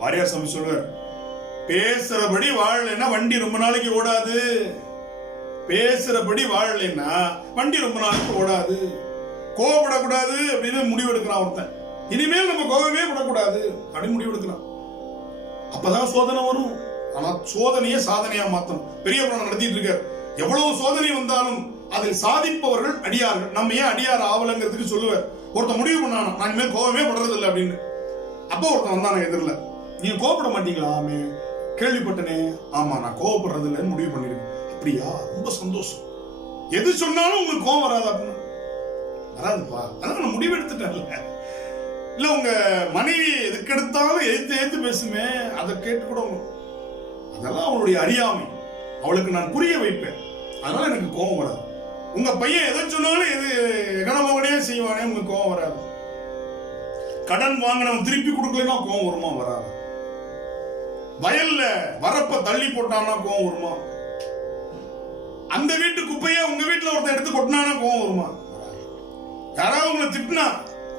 வாரியார் சாமி சொல்லுவார், பேசுறபடி வாழலைன்னா வண்டி ரொம்ப நாளைக்கு ஓடாது. பேசுறபடி வாழலைன்னா வண்டி ரொம்ப நாளைக்கு ஓடாது. கோவப்படக்கூடாது அப்படின்னு முடிவெடுக்கிறான் ஒருத்தன். இனிமேல் நம்ம கோபமே படக்கூடாது அப்படின்னு முடிவெடுக்கிறான். அப்பதான் சோதனை வரும். ஆனா சோதனையை சாதனையா மாத்தணும். பெரிய புராணம் நடத்திட்டு இருக்கார். எவ்வளவு சோதனை வந்தாலும் அதில் சாதிப்பவர்கள் அடியார்கள். நம்ம ஏன் அடியார் ஆவலங்கிறதுக்கு சொல்லுவார். ஒருத்தன் முடிவு பண்ணானா, நான் இனிமேல் கோபமே படுறது இல்லை அப்படின்னு. அப்போ ஒருத்தன் வந்தான எதிரில், நீங்க கோவப்பட மாட்டீங்களா, கேள்விப்பட்டனே, ஆமா நான் கோவப்படுறது இல்லைன்னு முடிவு பண்ணிருக்கேன். அப்படியா, ரொம்ப சந்தோஷம். எது சொன்னாலும் உங்களுக்கு கோவம் வராது அப்படின்னு. வராதுப்பா, அதான் நான் முடிவு எடுத்துட்டேன். இல்ல உங்க மனைவி எதுக்கு எடுத்தாலும் எதிர்த்து பேசுமே, அதை கேட்டு கூட அதெல்லாம் அவளுடைய அறியாமை. அவளுக்கு நான் புரிய வைப்பேன், அதனால எனக்கு கோபம் வராது. உங்க பையன் எதை சொன்னாலும் எது எகனமோகனே செய்வானே, உங்களுக்கு கோபம் வராது. கடன் வாங்கினவன் திருப்பி கொடுக்கலன்னா கோபம் வருமா, வராது. வயல்ல வரப்ப தள்ளி போட்டான்னா கோபம் வருமா? அந்த வீட்டு குப்பைய உங்க வீட்டுல ஒருத்தன் எடுத்து கொட்டினானா கோபம் வருமா? யாராவது உங்களை திட்டினா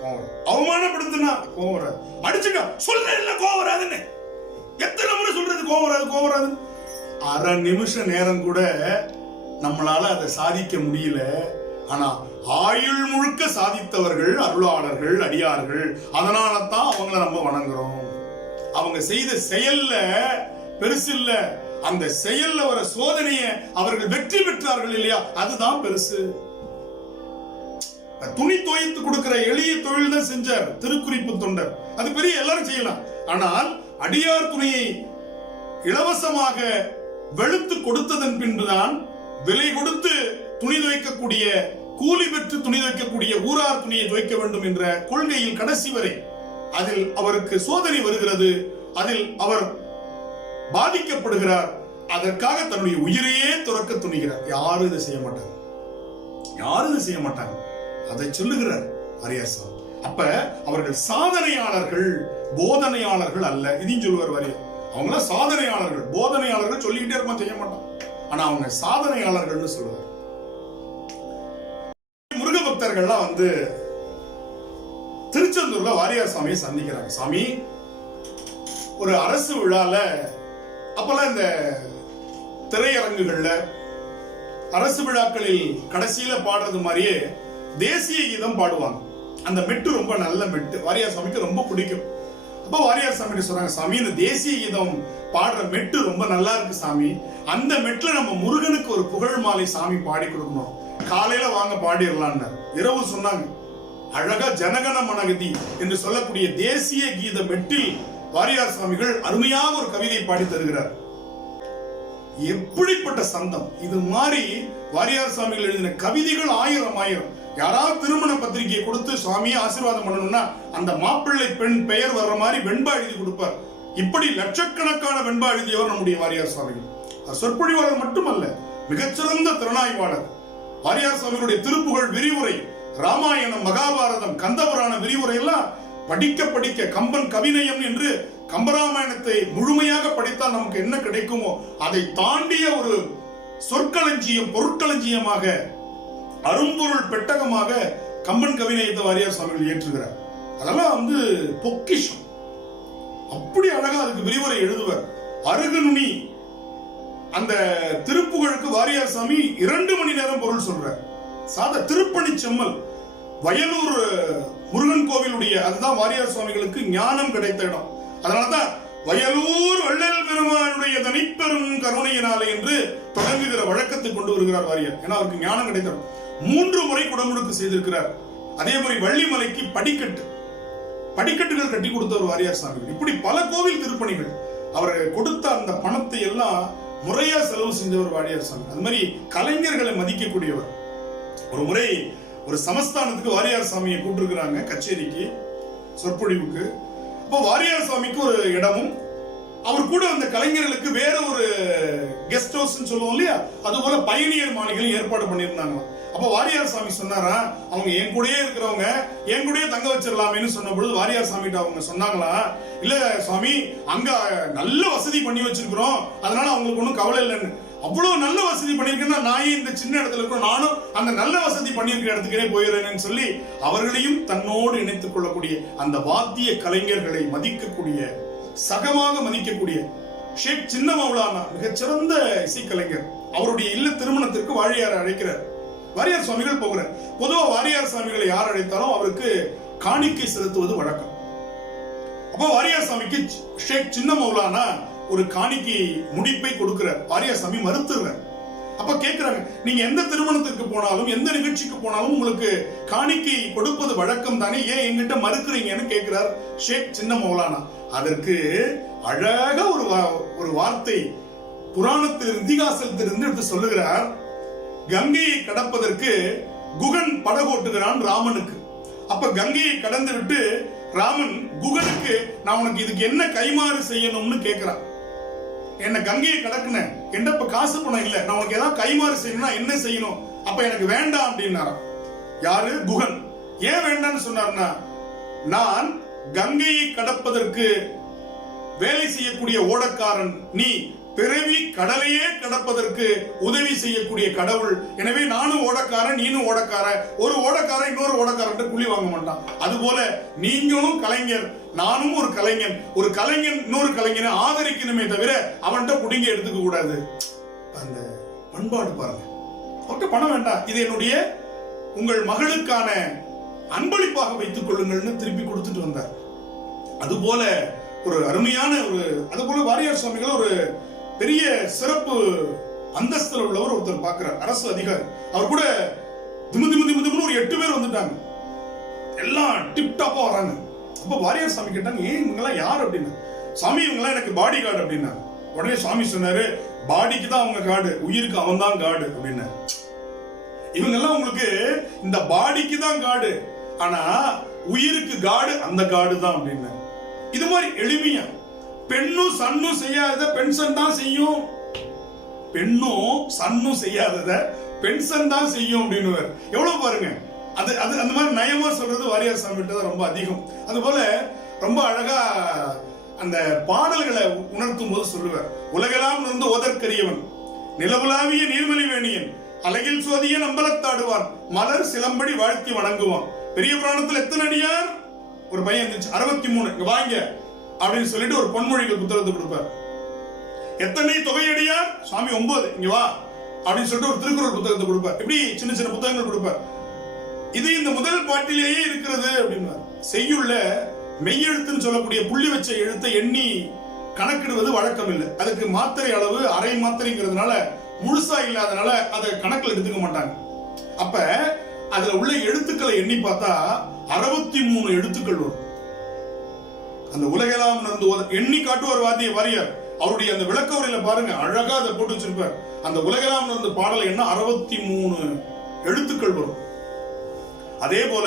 கோபம் வராது. அவமானப்படுத்தினா கோபம் வராது. அடிச்சுட்டா சொல்றேன் கோபம் வராதுன்னு எத்தனை முறை சொல்றது கோபம் வராது, கோபம் வராது. அரை நிமிஷ நேரம் கூட நம்மளால அதை சாதிக்க முடியல. ஆனா ஆயுள் முழுக்க சாதித்தவர்கள் அருளாளர்கள், அடியார்கள். அதனால தான் அவங்கள நம்ம வணங்குறோம். அவங்க செய்த செயல்ல பெருசு இல்ல, அந்த செயல்ல வர சோதனையை அவர்கள் வெற்றி பெற்றார்கள் இல்லையா, அதுதான் பெருசு. துணி துவைத்து கொடுக்கிற எளிய தொழில் தான் செஞ்சார் திருக்குறிப்பு தொண்டர். அது பெரிய எல்லாரும் செய்யலாம். ஆனால் அடியார் துணியை இலவசமாக வெளுத்து கொடுத்ததன் பின்புதான் விலை கொடுத்து துணி துவைக்கக்கூடிய, கூலி பெற்று துணி துவைக்கக்கூடிய ஊரார் துணியை துவைக்க வேண்டும் என்ற கொள்கையில் கடைசி வரை அதில் அவருக்கு சோதனை வருகிறது. அதில் அவர் பாதிக்கப்படுகிறார். அதற்காக தன்னுடைய உயிரையே துறக்க துணிகிறார். யாரும் இதை செய்ய மாட்டாங்க, யாரும் இதை செய்ய மாட்டாங்க. அதை சொல்லுகிறார் வாரியார் சாமி. அப்ப அவர்கள் சாதனையாளர்கள், போதனையாளர்கள் அல்ல. இதையும் சொல்லுவார் வாரியார். அவங்கள சாதனையாளர்கள், போதனையாளர்கள் சொல்லிக்கிட்டே இருப்பான், செய்ய மாட்டான். ஆனா அவங்க சாதனையாளர்கள்னு சொல்லுவார். முருக பக்தர்கள்லாம் வந்து திருச்செந்தூர்ல வாரியார் சாமியை சந்திக்கிறாங்க. சாமி, ஒரு அரசு விழால அப்பெல்லாம் இந்த திரையரங்குகள்ல அரசு விழாக்களில் கடைசியில பாடுறது மாதிரியே தேசிய கீதம் பாடுவாங்க. அந்த மெட்டு ரொம்ப நல்ல மெட்டு, வாரியார் சாமிக்கு ரொம்ப பிடிக்கும். அப்ப வாரியார் சாமி சொல்றாங்க, சாமி இந்த தேசிய கீதம் பாடுற மெட்டு ரொம்ப நல்லா இருக்கு சாமி, அந்த மெட்ல நம்ம முருகனுக்கு ஒரு புகழ் மாலை சாமி பாடி கொடுக்கணும், காலையில வாங்க பாடிடலான்னு. இரவு சொன்னாங்க. அழகா ஜனகன மனகதி என்று சொல்லக்கூடிய தேசிய கீத மெட்டில் வாரியார் சாமிகள் அருமையாக ஒரு கவிதை பாடி தருகிறார். எப்படிப்பட்ட சந்தம்! இது மாதிரி வாரியார் சாமிகள் எழுதின கவிதைகள் ஆயிரம் ஆயிரம். யாராவது திருமண பத்திரிகையை கொடுத்து சுவாமியை ஆசீர்வாதம் பண்ணணும்னா அந்த மாப்பிள்ளை பெண் பெயர் வர்ற மாதிரி வெண்பா எழுதி கொடுப்பார். இப்படி லட்சக்கணக்கான வெண்பா எழுதியவர் நம்முடைய வாரியார் சுவாமிகள். சொற்பொழிவாளர் மட்டுமல்ல, மிகச்சிறந்த திறனாய்வாளர். வாரியார் சுவாமிகளுடைய திருப்புகழ் விரிவுரை, ராமாயணம், மகாபாரதம், கந்தபுராண விரிவுரை எல்லாம் படிக்க படிக்க கம்பன் கவிநயம் என்று கம்பராமாயணத்தை முழுமையாக படித்தால் நமக்கு என்ன கிடைக்குமோ அதை தாண்டிய ஒரு சொற்களஞ்சியம், பொருட்களஞ்சியமாக, அரும்பொருள் பெட்டகமாக கம்பன் கவிநயத்தை வாரியார் சுவாமிகள் ஏற்றுகிறார். அதெல்லாம் வந்து பொக்கிஷம். அப்படி அழகா அதுக்கு விரிவுரை எழுதுவர். அருகுநுனி அந்த திருப்புகழுக்கு வாரியார் சாமி 2 மணி நேரம் பொருள் சொல்றார். திருப்பணி செம்மல் வயலூர் முருகன் கோவிலுடைய, அதுதான் வாரியார் சுவாமிகளுக்கு ஞானம் கிடைத்த இடம். அதனாலதான் வயலூர் வள்ளல் பெருமானுடைய தனிப்பெரும் கருணையினாலே என்று தொடங்குகிற வழக்கத்தை கொண்டு வருகிறார் வாரியார். ஏன்னா அவருக்கு ஞானம் கிடைத்த 3 முறை குடமுழுக்கு செய்திருக்கிறார். அதே மாதிரி வள்ளிமலைக்கு படிக்கட்டுகள் கட்டி கொடுத்தவர் வாரியார் சாமிகள். இப்படி பல கோவில் திருப்பணிகள். அவர் கொடுத்த அந்த பணத்தை எல்லாம் முறையா செலவு செஞ்சவர் வாரியார் சாமி. அது மாதிரி கலைஞர்களை மதிக்கக்கூடியவர். ஒரு முறை ஒரு சமஸ்தானத்துக்கு வாரியார் சாமியை கூப்பிட்டுருக்கிறாங்க கச்சேரிக்கு, சொற்பொழிவுக்கு. அப்போ வாரியார் சாமிக்கு ஒரு இடமும் அவர் கூட அந்த கலைஞர்களுக்கு வேற ஒரு கெஸ்ட் ஹவுஸ் சொல்லுவோம் இல்லையா, அது போல பயணியர் மாளிகையும் ஏற்பாடு பண்ணியிருந்தாங்க. அப்ப வாரியார் சாமி சொன்னாரா, அவங்க என் கூடயே இருக்கிறவங்க என் கூடயே தங்க வச்சிடலாமேன்னு சொன்ன பொழுது வாரியார் சாமிகிட்ட அவங்க சொன்னாங்களா, இல்ல சுவாமி அங்க நல்ல வசதி பண்ணி வச்சிருக்கிறோம், அதனால அவங்களுக்கு ஒன்றும் கவலை இல்லைன்னு. அவ்வளவு நல்ல வசதி பண்ணிருக்கேன்னா நான் இந்த சின்ன இடத்துல இருக்கிறோம், நானும் அந்த நல்ல வசதி பண்ணிருக்கிற இடத்துக்கே போயிடுறேன்னு சொல்லி அவர்களையும் தன்னோடு இணைத்துக் கொள்ளக்கூடிய அந்த வாத்திய கலைஞர்களை மதிக்கக்கூடிய, சகமாக மதிக்கக்கூடிய ஷேக் சின்ன மௌலானா மிகச்சிறந்த இசைக்கலைஞர். அவருடைய இல்ல திருமணத்திற்கு வாரியார் அழைக்கிறார். வாரியார் சுவாமிகள் போகிறார். பொதுவா வாரியார் சுவாமிகளை யார் அழைத்தாலும் அவருக்கு காணிக்கை செலுத்துவது வழக்கம். அப்போ வாரியார் சாமிக்கு ஷேக் சின்ன மௌலானா ஒரு காணிக்கை முடிப்பை கொடுக்கிறார். வாரியார் சாமி மறுத்துறார். அப்ப கேட்கிறாங்க, நீங்க எந்த திருமணத்திற்கு போனாலும் எந்த நிகழ்ச்சிக்கு போனாலும் உங்களுக்கு காணிக்கை கொடுப்பது வழக்கம் தானே, ஏன் என்கிட்ட மறுக்கிறீங்கன்னு கேட்கிறார் ஷேக் சின்ன மௌலானா. அதற்கு அழகா ஒரு வார்த்தை புராணத்தில் இதிகாசத்திலிருந்து எடுத்து சொல்லுகிறார். கங்கையை கடப்பதற்கு குகன் படகோட்டுகிறான் ராமனுக்கு. அப்ப கங்கையை கடந்து விட்டு ராமன் குகனுக்கு, நான் உனக்கு இதுக்கு என்ன கைமாறு செய்யணும்னு கேட்கிறான். என்ன கங்கையை கடக்குன, என்கிட்ட இப்ப காசு பணம் இல்ல, நான் உனக்கு ஏதாவது கைமாறு செய்யணும்னா என்ன செய்யணும், அப்ப எனக்கு வேண்டாம் அப்படின்னாராம். யாரு? குகன். ஏன் வேண்டாம்னு சொன்னார்னா, நான் கங்கையை கடப்பதற்கு வேலை செய்யக்கூடிய ஓடக்காரன், நீ பிறவி கடலையே கடப்பதற்கு உதவி செய்யக்கூடிய கடவுள், எனவே நானும் ஓடக்காரன் நீனும் ஓடக்காரன், ஒரு ஓடக்காரன் இன்னொரு ஓடக்காரன் கூலி வாங்க மாட்டான். அதுபோல நீங்களும் கலைஞர், நானும் ஒரு கலைஞன், ஒரு கலைஞன் இன்னொரு கலைஞனை ஆதரிக்கணுமே தவிர அவன்கிட்ட புடிங்க எடுத்துக்க கூடாது. அந்த பண்பாடு பாருங்க. அவர்கிட்ட பணம் வேண்டாம், இது என்னுடைய உங்கள் மகளுக்கான அன்பளிப்பாக வைத்துக் கொள்ளுங்கள்னு திருப்பி கொடுத்துட்டு வந்தார். அதுபோல ஒரு அருமையான அதுபோல வாரியார் சுவாமிகள் ஒரு பெரிய சிறப்பு அந்தஸ்தில் உள்ளவர் ஒருத்தர் பார்க்கிறார், அரசு அதிகாரி. அவர் கூட திமுதிமுதிமுதிமுன்னு ஒரு 8 பேர் வந்துட்டாங்க, எல்லாம் டிப் டாப்பா வராங்க. அப்ப வாரியார் சாமி கேட்டாங்க, ஏன் இவங்கெல்லாம் யார் அப்படின்னா, சாமி இவங்கெல்லாம் எனக்கு பாடி கார்டு அப்படின்னா. உடனே சாமி சொன்னாரு, பாடிக்கு தான் அவங்க கார்டு, உயிருக்கு அவன் தான் கார்டு அப்படின்னா. இவங்கெல்லாம் உங்களுக்கு இந்த பாடிக்கு தான் கார்டு, ஆனா உயிருக்கு கார்டு அந்த கார்டு தான் அப்படின்னா. இது மாதிரி எளிமையா, பெண்ணும் சன்னும் செய்யாதத பென்ஷன் தான் செய்யும், பெண்ணும் சன்னும் செய்யாதத பென்ஷன் தான் செய்யும் அப்படின்னு எவ்வளவு பாருங்க. அது அது அந்த மாதிரி நயமா சொல்றது வாரியார் சாமி தான் ரொம்ப அதிகம். அது போல ரொம்ப அழகா அந்த பாடல்களை உணர்த்தும் போது சொல்லுவார், உலகெல்லாம் இருந்து ஓதற்கரியவன், நிலவுலாவிய நீர்மலி வேணியன் அழகில் சோதிய நம்பலத்தாடுவான் மலர் சிலம்படி வாழ்த்தி வணங்குவான். பெரிய புராணத்துல எத்தனை அடியார்? ஒரு பையன் இருந்துச்சு 63, இங்க வாங்க அப்படின்னு சொல்லிட்டு ஒரு பொன்மொழிகள் புத்தகத்தை கொடுப்பார். எத்தனை தொகையடியார்? சுவாமி 9, இங்க வா அப்படின்னு சொல்லிட்டு ஒரு திருக்குறள் புத்தகத்தை கொடுப்பார். இப்படி சின்ன சின்ன புத்தகங்கள் கொடுப்பார். இது இந்த முதல் பாட்டிலேயே இருக்கிறது அப்படின்னு. செய்யுள்ள மெய்யெழுத்துன்னு சொல்லக்கூடிய புள்ளி வச்ச எழுத்தை எண்ணி கணக்கிடுவது வழக்கம் இல்லை. அதுக்கு மாத்திரை அளவு அரை மாத்திரைங்கிறதுனால முழுசா இல்லாதனால அதை கணக்கில் எடுத்துக்க மாட்டாங்க. அப்ப அதுல உள்ள எழுத்துக்களை எண்ணி பார்த்தா 63 எழுத்துக்கள் வரும். அந்த உலகெல்லாம் எண்ணி காட்டுவார் வாரியார். அவருடைய அந்த விளக்க உரையில பாருங்க, அழகா அதை போட்டு வச்சிருப்பார். அந்த உலகெல்லாம் நடந்த பாடல் என்ன 63 எழுத்துக்கள் வரும். அதே போல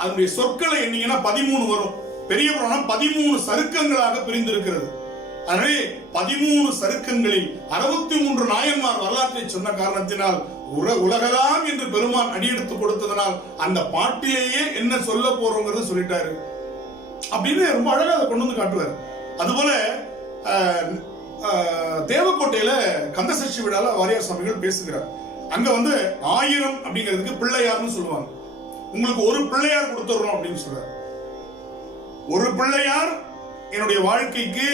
அதனுடைய சொற்களை எண்ணீங்கன்னா 13 வரும். பெரிய புராணம் 13 சருக்கங்களாக பிரிந்திருக்கிறது. எனவே 13 சருக்கங்களில் 63 நாயன்மார் வரலாற்றை சொன்ன காரணத்தினால் உலகலாம் என்று பெருமான் அடியெடுத்து கொடுத்ததனால் அந்த பாட்டிலேயே என்ன சொல்ல போறோங்கிறத சொல்லிட்டாரு அப்படின்னு ரொம்ப அழகா அதை கொண்டு வந்து காட்டுவார். அதுபோல தேவக்கோட்டையில கந்தசஷ்டி விழால வாரியார் சுவாமிகள் பேசுகிறார். அங்க 1000 அப்படிங்கிறதுக்கு பிள்ளையார்னு சொல்லுவாங்க. உங்களுக்கு ஒரு பிள்ளையார் கொடுத்துறோம் அப்படின்னு சொல்றாரு. ஒரு பிள்ளையார் என்னுடைய வாழ்க்கைக்கு,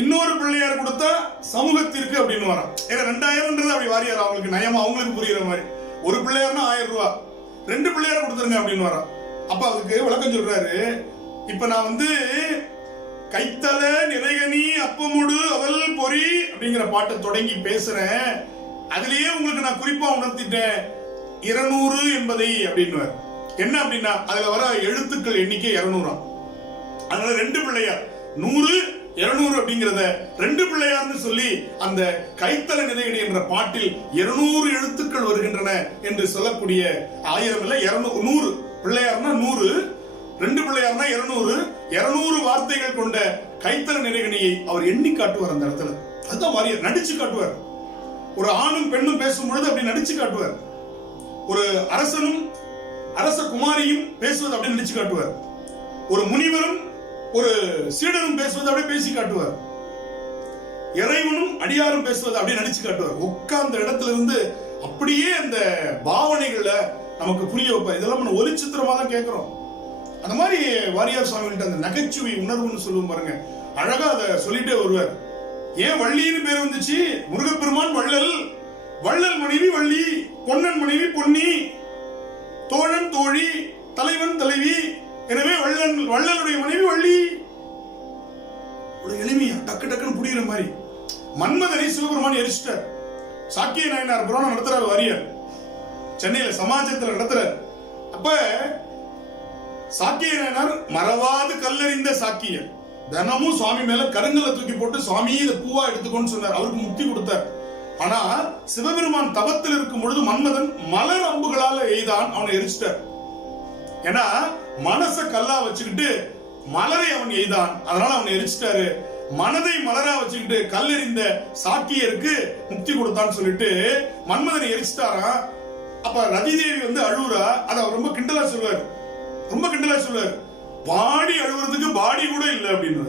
இன்னொரு பிள்ளையார் கொடுத்தா சமூகத்திற்கு அப்படின்னு வரான். ஏன்னா 2000 அப்படி வாரியார் அவங்களுக்கு நயமா அவங்களுக்கு புரியுற மாதிரி. ஒரு பிள்ளையார்னா 1000 ரூபாய், 2 பிள்ளையார் கொடுத்துருங்க அப்படின்னு வரான். அப்ப அதுக்கு விளக்கம் சொல்றாரு. இப்ப நான் கைத்தல நிறைகனி அப்பமுடு அவல் பொறி அப்படிங்கிற பாட்டை தொடங்கி பேசுறேன். அதுலயே உங்களுக்கு நான் குறிப்பா உணர்த்திட்டேன் 200 என்பதை அப்படின்னு. என்ன அப்படின்னா அதுல வர எழுத்துக்கள் எண்ணிக்கை 200. அதனால 2 பிள்ளையார் 100 200 அப்படிங்கறத 2 பிள்ளையார்னு சொல்லி அந்த கைத்தல நிறைகனி என்ற பாட்டில் 200 எழுத்துக்கள் வருகின்றன என்று சொல்லக்கூடிய 1000 இல்ல 200 100 பிள்ளையார்னா 100, 2 பிள்ளையார்னா 200 வார்த்தைகள் கொண்ட கைத்தல நிறைகனியை அவர் எண்ணி காட்டுவார். அந்த இடத்துல அதுதான் வாரியார் நடிச்சு காட்டுவார். ஒரு ஆணும் பெண்ணும் பேசும் பொழுது அப்படி நடிச்சு காட்டுவார். ஒரு அரசனும் அரச குமாரியும் பேசுவது அப்படி நடிச்சு காட்டுவார். ஒரு முனிவரும் ஒரு சீடரும் பேசுவது அப்படியே பேசி காட்டுவார். இறைவனும் அடியாரும் பேசுவது அப்படியே நடிச்சு காட்டுவார். உட்கார்ந்த இடத்துல இருந்து அப்படியே அந்த பாவனைகள்ல நமக்கு புரிய வைப்பார். இதெல்லாம் நம்ம ஒலிச்சித்திரமா தான் கேட்கிறோம். அந்த மாதிரி வாரியார் சுவாமிகிட்ட அந்த நகைச்சுவை உணர்வுன்னு சொல்லுவோம் பாருங்க, அழகா அதை சொல்லிட்டே வருவார். ஏன் வள்ளின்னு பேர் வந்துச்சு? முருகப்பெருமான் வள்ளல், வள்ளல் மனைவி வள்ளி, பொன்னன் மனைவி பொன்னி, தோழன் தோழி, தலைவன் தலைவி. எனவே வள்ளலுடைய மனைவி வள்ளி. எளிமையா டக்கு டக்குன்னு புரியுற மாதிரி. மன்மதனை சிவபெருமான் எரிச்சிட்டார். சாக்கிய நாயனார் புராணம் நடத்துறாரு வாரியார், சென்னையில சமாஜத்துல நடத்துறார். அப்ப சாக்கிய நாயனார் மறவாது கல்லறிந்த சாக்கியர் தினமும் சுவாமி மேல கருங்கலை தூக்கி போட்டு சுவாமி இதை பூவா எடுத்துக்கோன்னு சொன்னார். அவருக்கு முக்தி கொடுத்தார். ஆனா சிவபெருமான் தவத்தில் இருக்கும் பொழுது மன்மதன் மலர் அம்புகளால எய்தான், அவனை எரிச்சிட்டார். ஏன்னா மனச கல்லா வச்சுக்கிட்டு மலரை அவன் எய்தான், அதனால அவனை எரிச்சிட்டாரு. மனதை மலரா வச்சுக்கிட்டு கல்லெறிந்த சாக்கியருக்கு முக்தி கொடுத்தான்னு சொல்லிட்டு மன்மதனை எரிச்சிட்டாரா. அப்ப ரதி தேவி அழுவுறா. அதை அவர் ரொம்ப கிண்டலா சொல்லுவார். பாடி அழுவுறதுக்கு பாடி கூட இல்லை அப்படின்னு.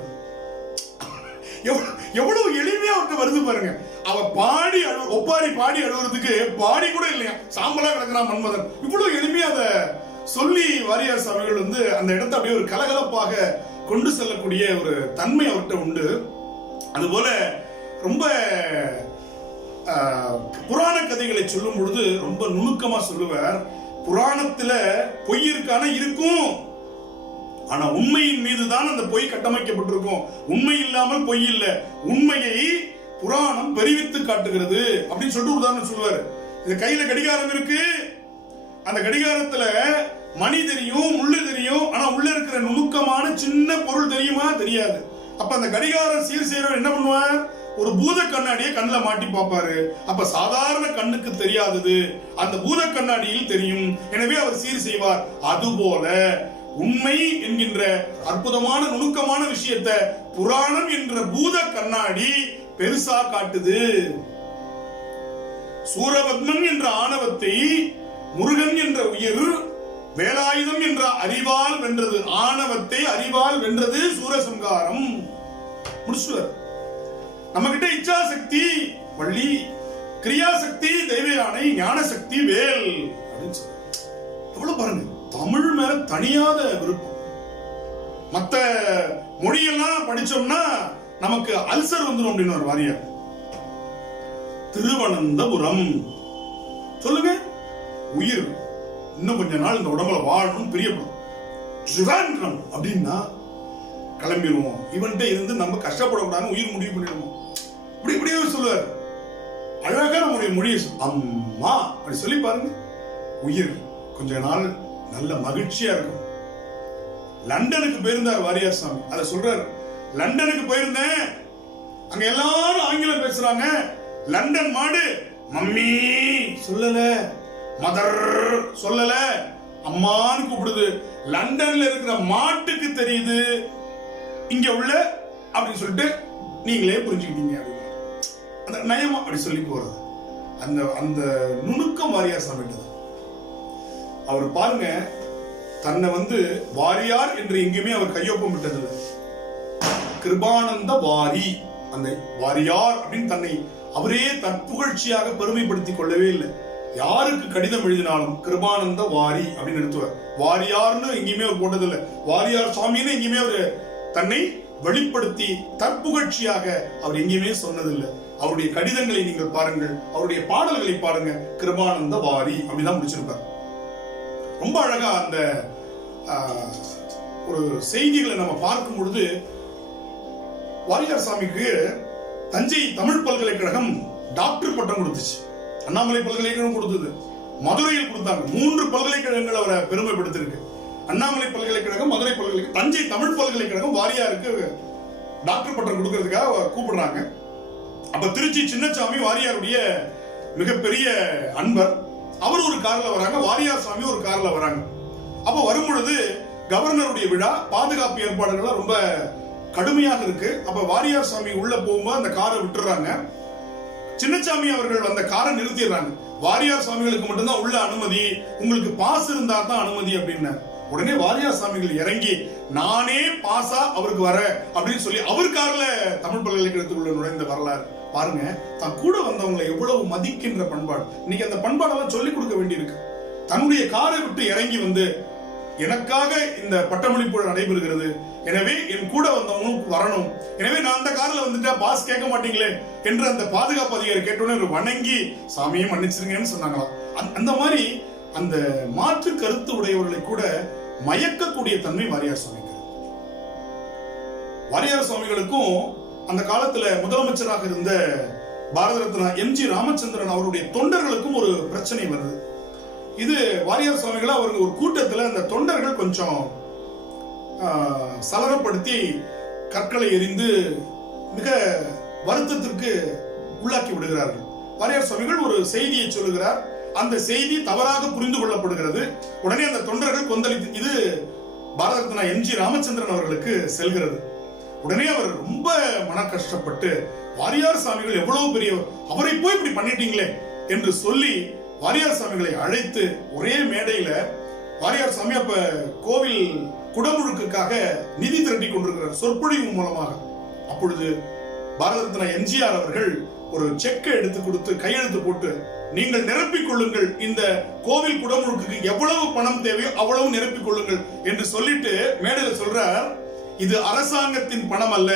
எவ்வளவு எளிமையா அவருக்கு வருது பாருங்க. அவ பாடி ஒப்பாரி பாடி அழுவுறதுக்கு பாடி கூட இல்லையா, சாம்பலா கிடக்குறான் மன்மதன். இவ்வளவு எளிமையா அதை சொல்லி வாரியார் சுவாமிகள் அந்த இடத்தை அப்படியே ஒரு கலகலப்பாக கொண்டு செல்லக்கூடிய ஒரு தன்மை அவர்கிட்ட உண்டு. அதுபோல ரொம்ப புராண கதைகளை சொல்லும் பொழுது ரொம்ப நுணுக்கமா சொல்லுவார். புராணத்துல பொய் இருக்கான இருக்கும், ஆனா உண்மையின் மீதுதான் அந்த பொய் கட்டமைக்கப்பட்டிருக்கும். உண்மை இல்லாமல் பொய் இல்ல, உண்மையை புராணம் பெரிவித்து காட்டுகிறது அப்படின்னு சொல்லிட்டு உதாரணம் சொல்லுவாரு. இந்த கையில கடிகாரம் இருக்கு, அந்த கடிகாரத்துல மணி தெரியும், முள்ளு தெரியும், ஆனா உள்ள இருக்கிற நுணுக்கமான சின்ன பொருள் தெரியுமா? தெரியாது. அப்ப அந்த கடிகாரம் சீர் செய்யறவர் என்ன பண்ணுவார்? ஒரு பூத கண்ணாடியை கண்ணில் மாட்டி பார்ப்பாரு. அப்ப சாதாரண கண்ணுக்கு தெரியாதது அந்த பூத கண்ணாடியில் தெரியும். எனவே அவர் சீர் செய்வார். அதுபோல உண்மை என்கின்ற அற்புதமான நுணுக்கமான விஷயத்தை புராணம் என்ற பூத கண்ணாடி பெருசா காட்டுது. சூரபத்மன் என்ற ஆணவத்தை முருகன் என்ற உயிர் வேலாயுதம் என்ற அறிவால் வென்றது. ஆணவத்தை அறிவால் வென்றது சூரசம்காரம். முடிச்சுவர். நம்ம கிட்ட இச்சாசக்தி வள்ளி, கிரியாசக்தி தெய்வ யானை, ஞான சக்தி வேல் அப்படின்னு சொல்றாரு. எவ்வளவு பாருங்க, தமிழ் மேல தனியாத விருப்பம். மத்த மொழியெல்லாம் படிச்சோம்னா நமக்கு அல்சர் வந்துடும் அப்படின்னு ஒரு வாரியார். திருவனந்தபுரம் சொல்லுங்க, உயிர் இன்னும் கொஞ்ச நாள் இந்த உடம்புல வாழணும் பிரியப்படும். திருவனந்தபுரம் அப்படின்னா கிளம்பிடுவோம், இவன்கிட்ட இருந்து நம்ம கஷ்டப்படக்கூடாதுன்னு உயிர் முடிவு பண்ணிடுவோம். இப்படி இப்படியே சொல்லுவார். அழகா நம்முடைய மொழியை அம்மா அப்படி சொல்லி பாருங்க. உயிர் கொஞ்ச நாள் நல்ல மகிழ்ச்சியா இருக்கும். லண்டனுக்கு போயிருந்தார் வாரியார் சாமி, அதை சொல்றாரு. லண்டனுக்கு போயிருந்தேன், அங்க எல்லாரும் ஆங்கிலம் பேசுறாங்க. லண்டன் மாடு மம்மி சொல்லல, மதர் சொல்லல, அம்மான்னு கூப்பிடுது. லண்டன்ல இருக்கிற மாட்டுக்கு தெரியுது இங்க உள்ள அப்படின்னு சொல்லிட்டு நீங்களே புரிஞ்சுக்கிட்டீங்க. அந்த நயமா அப்படி சொல்லி போறது, அந்த அந்த நுணுக்கம் வாரியார் சாமி. அவர் பாருங்க, தன்னை வாரியார் என்று எங்கேயுமே அவர் கையொப்பம் விட்டதில்லை. கிருபானந்த வாரி, அந்த வாரியார் அப்படின்னு தன்னை அவரே தற்புகழ்ச்சியாக பெருமைப்படுத்திக் கொள்ளவே இல்லை. யாருக்கு கடிதம் எழுதினாலும் கிருபானந்த வாரி அப்படின்னு எடுத்துவார். வாரியார்னு எங்கேயுமே அவர் போட்டதில்லை. வாரியார் சுவாமின்னு எங்கேயுமே அவர் தன்னை வெளிப்படுத்தி தற்புகழ்ச்சியாக அவர் எங்கேயுமே சொன்னதில்லை. அவருடைய கடிதங்களை நீங்கள் பாருங்கள், அவருடைய பாடல்களை பாருங்க, கிருபானந்த வாரி அப்படிதான் முடிச்சிருப்பார். ரொம்ப அழகா அந்த ஒரு செய்திகளை நம்ம பார்க்கும் பொழுது, வாரியார் சாமிக்கு தஞ்சை தமிழ் பல்கலைக்கழகம் டாக்டர் பட்டம் கொடுத்துச்சு. அண்ணாமலை பல்கலைக்கழகம் கொடுத்தது, மதுரையில் கொடுத்தாங்க. 3 பல்கலைக்கழகங்கள் அவரை பெருமைப்படுத்திருக்கு. அண்ணாமலை பல்கலைக்கழகம், மதுரை பல்கலைக்கழகம், தஞ்சை தமிழ் பல்கலைக்கழகம் வாரியாருக்கு டாக்டர் பட்டம் கொடுக்கறதுக்காக கூப்பிடுறாங்க. அப்ப திருச்சி சின்னசாமி வாரியாருடைய மிகப்பெரிய அன்பர். அவர் ஒரு கார்ல வராங்க, வாரியார் சாமி ஒரு கார்ல வராங்க. அப்ப வரும் பொழுது கவர்னருடைய விழா, பாதுகாப்பு ஏற்பாடுகள் ரொம்ப கடுமையாக இருக்கு. அப்ப வாரியார் சாமி உள்ள போகும்போது அந்த காரை விட்டுறாங்க. சின்னசாமி அவர்கள் அந்த காரை நிறுத்திடுறாங்க. வாரியார் சாமிகளுக்கு மட்டும்தான் உள்ள அனுமதி, உங்களுக்கு பாஸ் இருந்தா தான் அனுமதி அப்படின்னு. உடனே வாரியார் சாமிகள் இறங்கி, நானே பாசா அவருக்கு வர அப்படின்னு சொல்லி அவர் கார்ல தமிழ் பல்கலைக்கழகத்துக்குள்ள நுழைந்த வரலாறு பாருங்க. தான் கூட வந்தவங்களை எவ்வளவு மதிக்கின்ற பண்பாடு. இன்னைக்கு அந்த பண்பாடெல்லாம் சொல்லிக் கொடுக்க வேண்டியிருக்கு. தன்னுடைய காரை விட்டு இறங்கி எனக்காக இந்த பட்டமளிப்பு நடைபெறுகிறது, எனவே என் கூட வந்தவங்களும் வரணும், எனவே நான் அந்த கார்ல வந்துட்டா பாஸ் கேட்க மாட்டீங்களே என்று அந்த பாதுகாப்பு அதிகாரி கேட்டோன்னு வணங்கி சாமியை மன்னிச்சிருங்கன்னு சொன்னாங்களாம். அந்த மாதிரி அந்த மாற்று கருத்து உடையவர்களை கூட மயக்கக்கூடிய தன்மை வாரியார் சுவாமிக்கு. வாரியார் சுவாமிகளுக்கும் அந்த காலத்துல முதலமைச்சராக இருந்த பாரத ரத்னா எம்.ஜி. ராமச்சந்திரன் அவருடைய தொண்டர்களுக்கும் ஒரு பிரச்சனை வருது. இது வாரியார் சுவாமிகளை அவருக்கு ஒரு கூட்டத்தில் அந்த தொண்டர்கள் கொஞ்சம் சலனப்படுத்தி கற்களை எறிந்து மிக வருத்தத்திற்கு உள்ளாக்கி விடுகிறார்கள். வாரியார் சுவாமிகள் ஒரு செய்தியை சொல்லுகிறார். அந்த செய்தி தவறாக புரிந்து கொள்ளப்படுகிறது. உடனே அந்த தொண்டர்கள் கொந்தளித்து இது பாரத ரத்னா எம்.ஜி. ராமச்சந்திரன் அவர்களுக்கு செல்கிறது. உடனே அவர் ரொம்ப மன கஷ்டப்பட்டு, வாரியார் சாமிகள் எவ்வளவு பெரியவர், அவரை போய் இப்படி பண்ணிட்டீங்களே என்று சொல்லி வாரியார் சாமிகளை அழைத்து ஒரே மேடையில, வாரியார் சாமி அப்ப கோவில் குடமுழுக்குக்காக நிதி திரட்டி கொண்டிருக்கிறார் சொற்பொழிவு மூலமாக. அப்பொழுது பாரத ரத்னா எம்ஜிஆர் அவர்கள் ஒரு செக்கை எடுத்து கொடுத்து கையெழுத்து போட்டு, நீங்கள் நிரப்பிக் கொள்ளுங்கள், இந்த கோவில் குடமுழுக்கு எவ்வளவு பணம் தேவையோ அவ்வளவு நிரப்பிக் கொள்ளுங்கள் என்று சொல்லிட்டு மேடையில சொல்றார், இது அரசாங்கத்தின் பணம் அல்ல,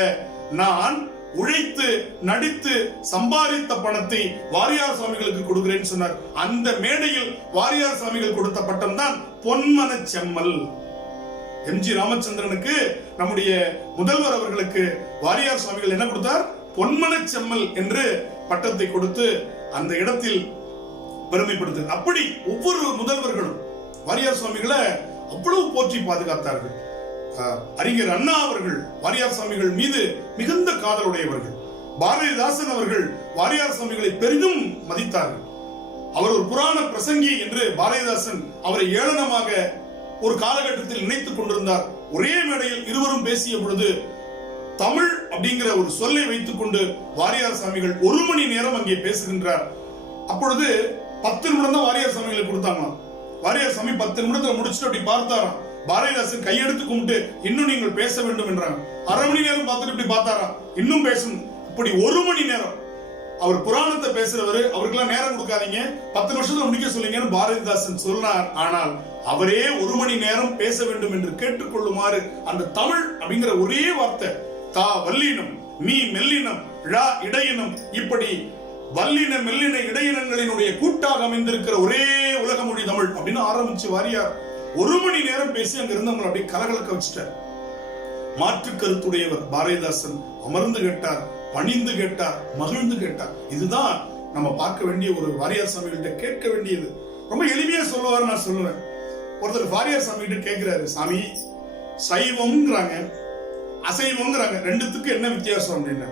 நான் உழைத்து நடித்து சம்பாதித்த பணத்தை வாரியார் சுவாமிகளுக்கு கொடுக்கிறேன்னு சொன்னார். அந்த மேடையில் வாரியார் சுவாமிகள் கொடுத்த பட்டம் தான் பொன்மன செம்மல். எம்.ஜி. ராமச்சந்திரனுக்கு நம்முடைய முதல்வர் அவர்களுக்கு வாரியார் சுவாமிகள் என்ன கொடுத்தார்? பொன்மன செம்மல் என்று பட்டத்தை கொடுத்து அந்த இடத்தில் பெருமைப்படுத்து. அப்படி ஒவ்வொரு முதல்வர்களும் வாரியார் சுவாமிகளை அவ்வளவு போற்றி பாதுகாத்தார்கள். அறிஞர் அண்ணா அவர்கள் வாரியார் சுவாமிகள் மீது மிகுந்த காதலுடையவர்கள். பாரதிதாசன் அவர்கள் வாரியார் சுவாமிகளை பெரிதும் மதித்தார்கள். அவர் ஒரு புராண பிரசங்கி என்று பாரதிதாசன் அவரை ஏளனமாக ஒரு காலகட்டத்தில் நினைத்துக் கொண்டிருந்தார். ஒரே மேடையில் இருவரும் பேசிய பொழுது தமிழ் அப்படிங்கிற ஒரு சொல்லை வைத்துக் கொண்டு வாரியார் சாமிகள் 1 மணி நேரம் அங்கே பேசுகின்றார். அப்பொழுது 10 நிமிடம் தான் வாரியார் சாமிகளை கொடுத்தாங்களாம். வாரியார் சாமி 10 நிமிடத்துல முடிச்சுட்டு அப்படி பார்த்தாராம். பாரதிதாசன் கையெடுத்து கும்பிட்டு, இன்னும் நீங்கள் பேச வேண்டும் என்றாங்க. 1/2 மணி நேரம் பார்த்துட்டு இப்படி பார்த்தாராம், இன்னும் பேசணும். இப்படி 1 மணி நேரம் அவர் புராணத்தை பேசுறவரு, அவருக்கெல்லாம் நேரம் கொடுக்காதீங்க, 10 நிமிஷத்துல முடிக்க சொல்லுங்கன்னு பாரதிதாசன் சொன்னார். ஆனால் அவரே 1 மணி நேரம் பேச வேண்டும் என்று கேட்டுக்கொள்ளுமாறு அந்த தமிழ் அப்படிங்கிற ஒரே வார்த்தை, தா வல்லினம், மீ மெல்லினம், ழா இடையினம், இப்படி வல்லின மெல்லின இடையினங்களினுடைய கூட்டாக அமைந்திருக்கிற ஒரே உலக மொழி தமிழ் அப்படின்னு ஆரம்பிச்சு வாரியார் 1 மணி நேரம் பேசி அங்க இருந்தவங்களை அப்படியே கலகலக்க வச்சுட்டார். மாற்று கருத்துடையவர் பாரதிதாசன் அமர்ந்து கேட்டார், பணிந்து கேட்டார், மகிழ்ந்து கேட்டார். இதுதான் நம்ம பார்க்க வேண்டிய ஒரு வாரியார் சாமிகிட்ட கேட்க வேண்டியது. ரொம்ப எளிமையா சொல்லுவாரு, நான் சொல்லுவேன். ஒருத்தர் வாரியார் சாமி கிட்ட கேட்கிறாரு, சாமி சைவம்ங்கிறாங்க அசைவம்ங்கிறாங்க, ரெண்டுத்துக்கு என்ன வித்தியாசம் அப்படின்னு.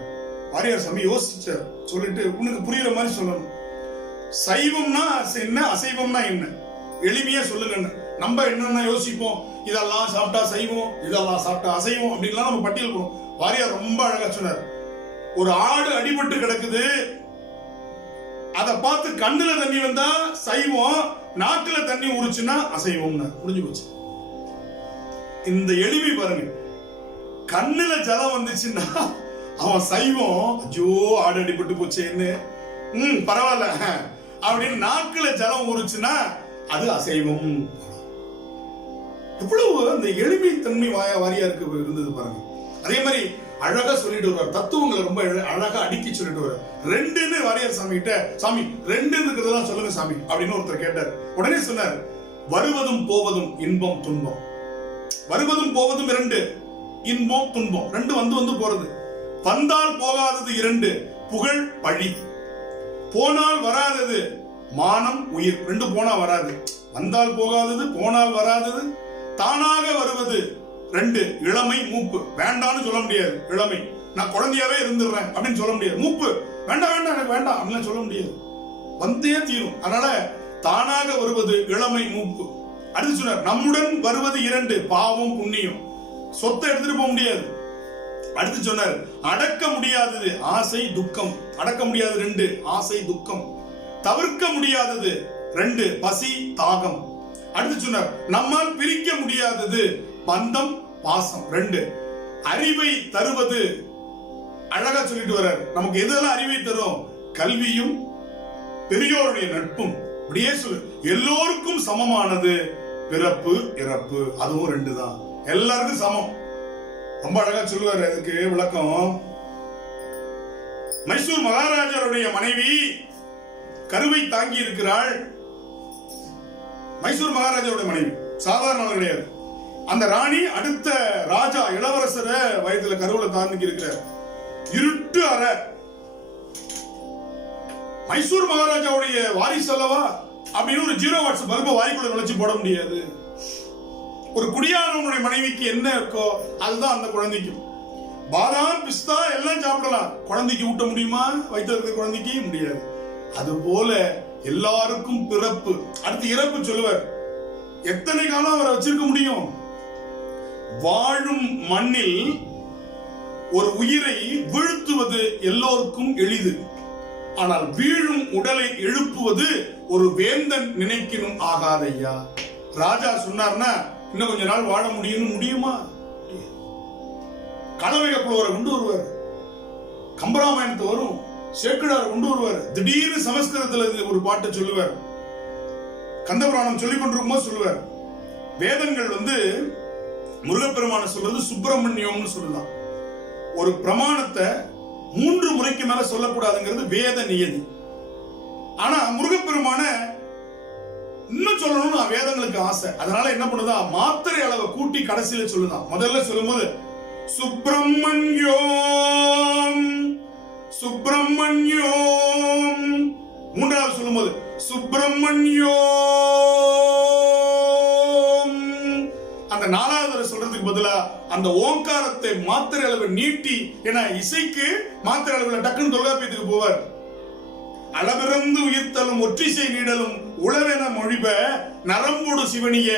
வாரியார் சாமி யோசிச்சார், சொல்லிட்டு உனக்கு புரியுற மாதிரி சொல்லணும். சைவம்னா என்ன, அசைவம்னா என்ன, எளிமையா சொல்லுங்க. நம்ம என்னென்ன யோசிப்போம், இதெல்லாம் சாப்பிட்டா சைவம், இதெல்லாம் சாப்பிட்டா அசைவம் அப்படின்லாம் நம்ம பட்டியல் போடுவோம். வாரியார் ரொம்ப அழகா சொன்னார். ஒரு ஆடு அடிபட்டு கிடக்குது, அதை பார்த்து கண்ணுல தண்ணி வந்தா சைவம், நாக்குல தண்ணி உரிச்சுன்னா அசைவம், முடிஞ்சு போச்சு. இந்த எளிமை பாருங்க. கண்ணுல ஜலம் வந்துச்சுன்னா அவன் சைவம், ஐயோ ஆடு அடிபட்டு போச்சேன்னு பரவாயில்ல அப்படின்னு. நாக்குல ஜலம் உரிச்சுன்னா அது அசைவம். எவ்வளவு அந்த எளிமை தன்மை வாரியாருக்கு இருந்தது பாருங்க. அதே மாதிரி அழகா சொல்லிட்டு வருவார், தத்துவங்களை ரொம்ப அழகா அடுக்கி சொல்லிட்டு வருவார். ரெண்டுன்னு வாரியார் சாமி கிட்ட, சாமி ரெண்டுன்னு சொல்லுங்க சாமி அப்படின்னு ஒருத்தர் கேட்டார். உடனே சொன்னார், வருவதும் போவதும் இன்பம் துன்பம், வருவதும் போவதும் 2, இன்பம் துன்பம் 2 வந்து வந்து போறது. வந்தால் போகாதது 2, புகழ் பழி. போனால் வராதது மானம் உயிர், 2 போனா வராது. வந்தால் போகாதது, போனால் வராதது. தானாக வருவது 2, இளமை மூப்பு. வேண்டாம்னு சொல்ல முடியாது. இளமை, நான் குழந்தையாவே இருந்துடுறேன் அப்படின்னு சொல்ல முடியாது. மூப்பு, வேண்டாம் வேண்டாம் எனக்கு வேண்டாம் அப்படின்னு சொல்ல முடியாது, வந்தே தீரும். அதனால தானாக வருவது இளமை மூப்பு. அடுத்து சொன்னார், நம்முடன் வருவது 2, பாவம் புண்ணியம். சொத்தை எடுத்துட்டு போக முடியாது. அடுத்து சொன்னார், அடக்க முடியாதது ஆசை துக்கம். அடக்க முடியாது 2, ஆசை துக்கம். தவிர்க்க முடியாதது 2, பசி தாகம். அடுத்து சொன்னார், நம்மால் பிரிக்க முடியாதது பந்தம் பாசம் 2. அறிவை தருவது, அழகா சொல்லிட்டு வர்றார், நமக்கு எதெல்லாம் அறிவை தரும், கல்வியும் பெரியோருடைய நட்பும். அப்படியே சொல்லு, எல்லோருக்கும் சமமானது பிறப்பு இறப்பு, அதுவும் 2 தான், எல்லாருக்கும் சமம். ரொம்ப அழகா சொல்லுவாரு. அதுக்கு விளக்கம், மைசூர் மகாராஜருடைய மனைவி கருவை தாங்கி இருக்கிறாள். மைசூர் மகாராஜருடைய மனைவி சாதாரண கிடையாது. அந்த ராணி அடுத்த ராஜா இளவரசரை வயதுல கருவுல தாங்கி இருக்கிறார். இருட்டு அறை. மைசூர் மகாராஜாவுடைய வாரிசு அல்லவா அப்படின்னு ஒரு 0 வாட்ஸ் பல்பை வாய்க்குள்ள நுழைச்சு போட முடியாது. ஒரு குடியானவனுடைய மனைவிக்கு என்ன இருக்கோ அதுதான் அந்த குழந்தைக்கும். பாதாம் பிஸ்தா எல்லாம் சாப்பிடலாம், குழந்தைக்கு ஊட்ட முடியுமா? வயிற்று இருக்கிற குழந்தைக்கு முடியாது. அது போல எல்லாருக்கும் பிறப்பு, அடுத்து இறப்பு சொல்லுவார். எத்தனை காலம் அவரை வச்சிருக்க முடியும்? வாழும் மண்ணில் ஒரு உயிரை வீழ்த்துவது எல்லோருக்கும் எளிது, ஆனால் வீழும் உடலை எழுப்புவது ஒரு வேந்தன் நினைக்கணும் ஆகாதையா. ராஜா சொன்னார்னா இன்னும் கொஞ்ச நாள் வாழ முடியுமா? கலவைக புலவரை கொண்டு வருவார், கம்பராமாயணத்தை வரும், சேக்கிழார் கொண்டு வருவார். திடீர்னு சமஸ்கிருதத்துல ஒரு பாட்டை சொல்லுவார், கந்தபுராணம் சொல்லிக் கொண்டிருக்கும்போது சொல்லுவார். வேதங்கள் முருகப்பெருமான சொல்றது சுப்பிரமணியம்னு சொல்லலாம். ஒரு பிரமாணத்தை 3 முறைக்கு மேல சொல்லக்கூடாதுங்கிறது வேத நியதி. ஆனா முருகப்பெருமான இன்னும் சொல்லணும்னு வேதங்களுக்கு ஆசை. அதனால என்ன பண்ணுதா, மாத்திரை அளவை கூட்டி கடைசியில சொல்லுதான். முதல்ல சொல்லும்போது சுப்பிரமணியோம் சுப்பிரமணியோம், 3வது சொல்லும்போது சுப்பிரமணியோம். அந்த 4வது சொல்றதுக்கு பதிலா அந்த ஓங்காரத்தை மாத்திரை அளவு நீட்டி, ஏன்னா இசைக்கு மாத்திரை அளவுல டக்குன்னு தொல்காப்பியத்துக்கு போவார். அளவிறந்து உயிர்த்தலும் ஒற்றிசை நீடலும் உளவென மொழிப நரம்புடு சிவனிய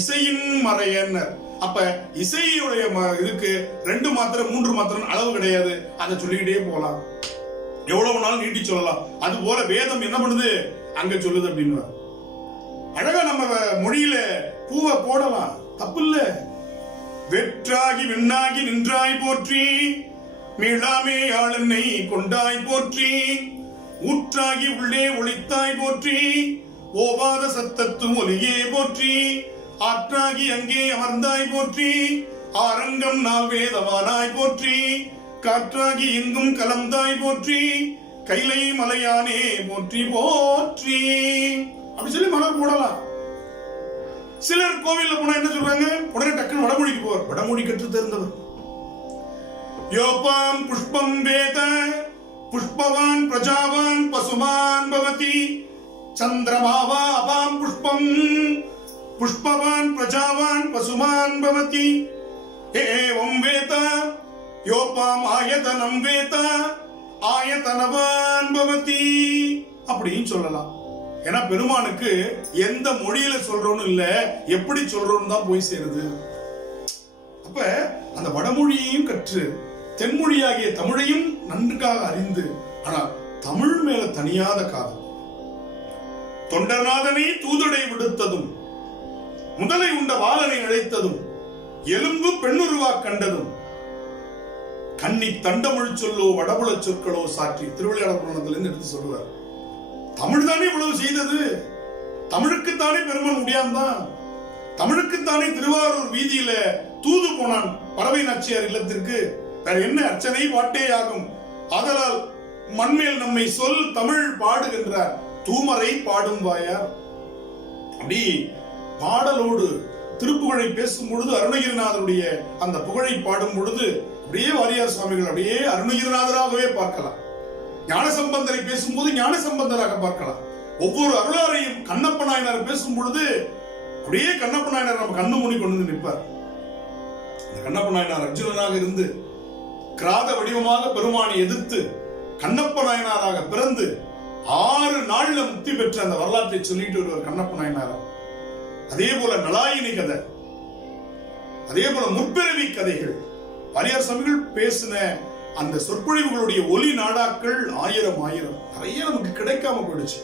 இசையின் மறையன்னர். அப்ப இசையுடைய இதுக்கு 2 மாத்திரை 3 மாத்திரை அளவு கிடையாது, அதை சொல்லிக்கிட்டே போகலாம், எவ்வளவு நாள் நீட்டி சொல்லலாம். அது போல வேதம் என்ன பண்ணுது அங்க சொல்லுது அப்படின்னு அழகா நம்ம மொழியில பூவை போடலாம், தப்பு இல்ல. வெற்றாகி விண்ணாகி நின்றாய் போற்றி, மீளாமே ஆளனை கொண்டாய் போற்றி, ஊற்றாகி உள்ளே ஒளித்தாய் போற்றி, ஓவாத சத்தத்தும் ஒலியே போற்றி, ஆற்றாகி அங்கே அமர்ந்தாய் போற்றி, ஆரங்கம் நாள் வேதவானாய் போற்றி, காற்றாகி எங்கும் கலந்தாய் போற்றி, கைலை மலையானே போற்றி போற்றி. அப்படி சொல்லி மலர் போடலாம். சிலர் கோவில்ல போனா என்ன சொல்றாங்க, உடனே டக்குன்னு வடமொழிக்கு போவார். வடமொழி கற்று தெரிந்தவர். யோபாம் புஷ்பம் வேத புஷ்பவான் பிரஜாவான் பசுமான் பவதி, சந்திரமாவா அபாம் புஷ்பம் புஷ்பவான் பிரஜாவான் பசுமான் பவதி, ஏவம் வேத யோபாம் ஆயதனம் வேத ஆயதனவான் பவதி. அப்படின்னு சொல்லலாம். ஏன்னா பெருமானுக்கு எந்த மொழியில சொல்றோன்னு இல்ல, எப்படி சொல்றோன்னு தான் போய் சேருது. அப்ப அந்த வடமொழியையும் கற்று தென்மொழியாகிய தமிழையும் நன்றாக அறிந்து, ஆனால் தமிழ் மேல தனியாத காதல். தொண்டநாதனை தூதுடை விடுத்ததும், முதலை உண்ட வாளனை அழைத்ததும், எலும்பு பெண்ணுருவா கண்டதும், கண்ணி தண்டமிழ் சொல்லோ வடபுல சொற்களோ சாற்றி திருவிளையாடல் புராணத்திலிருந்து எடுத்து சொல்லுவார். தமிழ் தானே இவ்வளவு செய்தது, தமிழுக்குத்தானே பெருமான் முடியாந்தான், தமிழுக்குத்தானே திருவாரூர் வீதியில தூது போனான் பறவை நாச்சியார் இல்லத்திற்கு. வேற என்ன அர்ச்சனை பாட்டே ஆகும். ஆதலால் மண்மேல் நம்மை சொல் தமிழ் பாடுகின்றார், தூமரை பாடும் வாயார். அப்படி பாடலோடு திருப்புகழை பேசும் பொழுது, அருணகிரிநாதருடைய அந்த புகழை பாடும் பொழுது அப்படியே வாரியார் சுவாமிகள் அப்படியே அருணகிரிநாதராகவே பார்க்கலாம். ஞானசம்பந்தரை பேசும்போது ஞானசம்பந்தராக பார்க்கலாம். ஒவ்வொரு அருளாரையும் கண்ணப்ப நாயனார் பேசும் பொழுது அப்படியே கண்ணப்ப நாயனார் நம்ம கண்ணு மூடி கொண்டு நிற்பார். கண்ணப்ப நாயனார் அர்ஜுனனாக இருந்து கிராத வடிவமாக பெருமானை எதிர்த்து கண்ணப்ப நாயனாராக பிறந்து 6 நாள்ல முக்தி பெற்ற அந்த வரலாற்றை சொல்லிட்டு வருவார் கண்ணப்ப நாயனார். அதே போல நலாயினி கதை, அதே போல முற்பிறவி கதைகள், வாரியார் சுவாமிகள் பேசின அந்த சொற்பொழிவுகளுடைய ஒலி நாடாக்கள் 1000 நிறைய நமக்கு கிடைக்காம போயிடுச்சு.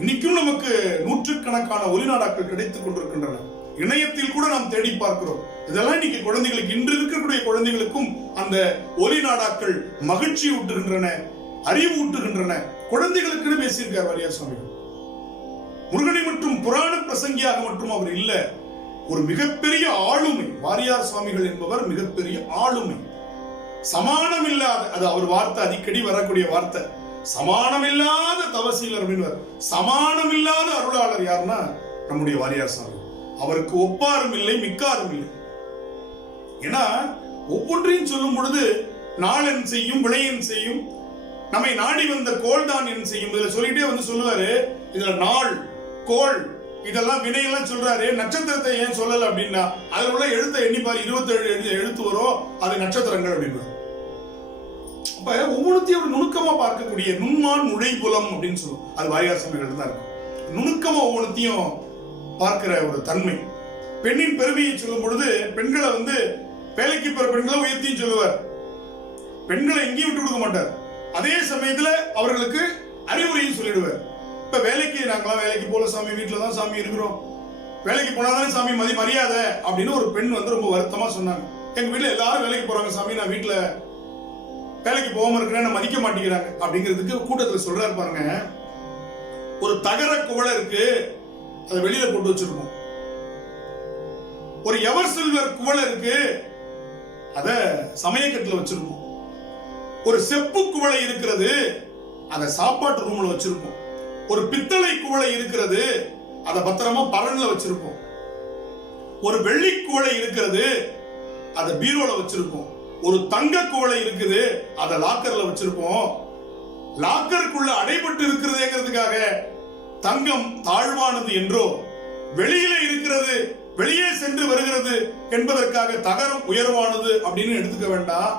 இன்னைக்கும் நமக்கு நூற்றுக்கணக்கான ஒலி நாடாக்கள் கிடைத்துக் கொண்டிருக்கின்றன. இணையத்தில் கூட நாம் தேடி பார்க்கிறோம். இதெல்லாம் இன்னைக்கு குழந்தைகளுக்கு, இன்று இருக்கக்கூடிய குழந்தைகளுக்கும் அந்த ஒலி நாடாக்கள் மகிழ்ச்சி ஊட்டுகின்றன, அறிவு ஊட்டுகின்றன. குழந்தைகளுக்கு பேசியிருக்கார் வாரியார் சுவாமிகள். முருகனை மற்றும் புராண பிரசங்கியாக மட்டும் அவர் இல்ல, ஒரு மிகப்பெரிய ஆளுமை. வாரியார் சுவாமிகள் என்பவர் மிகப்பெரிய ஆளுமை. சமானம் இல்லாத, அது அவர் வார்த்தை, அடிக்கடி வரக்கூடிய வார்த்தை, சமானம் இல்லாத தவசீலர் அப்படின்னு. சமானம் இல்லாத அருளாளர் யாருன்னா நம்முடைய வாரியார் சுவாமி. அவருக்கு ஒப்பாரும் இல்லை, மிக்காரும் இல்லை. ஏன்னா ஒவ்வொன்றையும் சொல்லும் பொழுது நாளென் செய்யும் விளையன் செய்யும், நம்மை நாடி வந்த கோள் தான் என் செய்யும். இதுல சொல்லிட்டே வந்து சொல்லுவாரு, இதுல நாள் கோள் இதெல்லாம் வினையெல்லாம் சொல்றாரு. நட்சத்திரத்தை ஏன் சொல்லல அப்படின்னா, அதுல உள்ள எழுத்தை எண்ணிப்பாரு, 27 எழுத்து வரும், அது நட்சத்திரங்கள் அப்படின்னு. அப்ப ஒவ்வொருத்தையும் நுணுக்கமா பார்க்கக்கூடிய நுண்மான் நுழைபுலம் அப்படின்னு சொல்லுவோம். அது வாரியார் சுவாமிகள் தான் இருக்கும். நுணுக்கமா ஒவ்வொருத்தையும் பார்க்கிற ஒரு தன்மை. பெண்ணின் பெருமையை சொல்லும் பொழுது பெண்களை வந்து வேலைக்கு போற பெண்களை உயர்த்தியும் சொல்லுவார். பெண்களை எங்கேயும் விட்டு கொடுக்க மாட்டார். அதே சமயத்துல அவர்களுக்கு அறிவுரையும் சொல்லிடுவார். இப்ப வேலைக்கு, நாங்களாம் வேலைக்கு போல சாமி, வீட்டுலதான் சாமி இருக்கிறோம், வேலைக்கு போனாதானே சாமி மரியாதை அப்படின்னு ஒரு பெண் வந்து ரொம்ப வருத்தமா சொன்னாங்க. எங்க வீட்டுல எல்லாரும் வேலைக்கு போறாங்க சாமி, நான் வீட்டுல வேலைக்கு போகாம இருக்கிறேன், மதிக்க மாட்டேங்கிறாங்க அப்படிங்கிறதுக்கு கூட்டத்தில் சொல்றாரு பாருங்க. ஒரு தகர குவளை இருக்கு, அதை வெளியில போட்டு வச்சிருக்கோம். ஒரு எவர் சில்வர் குவளை இருக்கு, அத சமயக்கட்டுல வச்சிருக்கோம். ஒரு செப்பு குவளை இருக்கிறது, அத சாப்பாட்டு ரூம்ல வச்சிருக்கோம். ஒரு பித்தளை குவளை இருக்கிறது, அத பத்திரமா பரன்ல வச்சிருப்போம். ஒரு வெள்ளி குவளை இருக்கிறது, அத பீரோல வச்சிருப்போம். ஒரு தங்க குவளை இருக்குது, அத லாக்கர்ல வச்சிருப்போம். லாக்கருக்குள்ள அடைபட்டு இருக்கிறதுங்கிறதுக்காக தங்கம் தாழ்வானது என்றோ, வெளியில இருக்கிறது வெளியே சென்று வருகிறது என்பதற்காக தகரம் உயர்வானது அப்படின்னு எடுத்துக்க வேண்டாம்.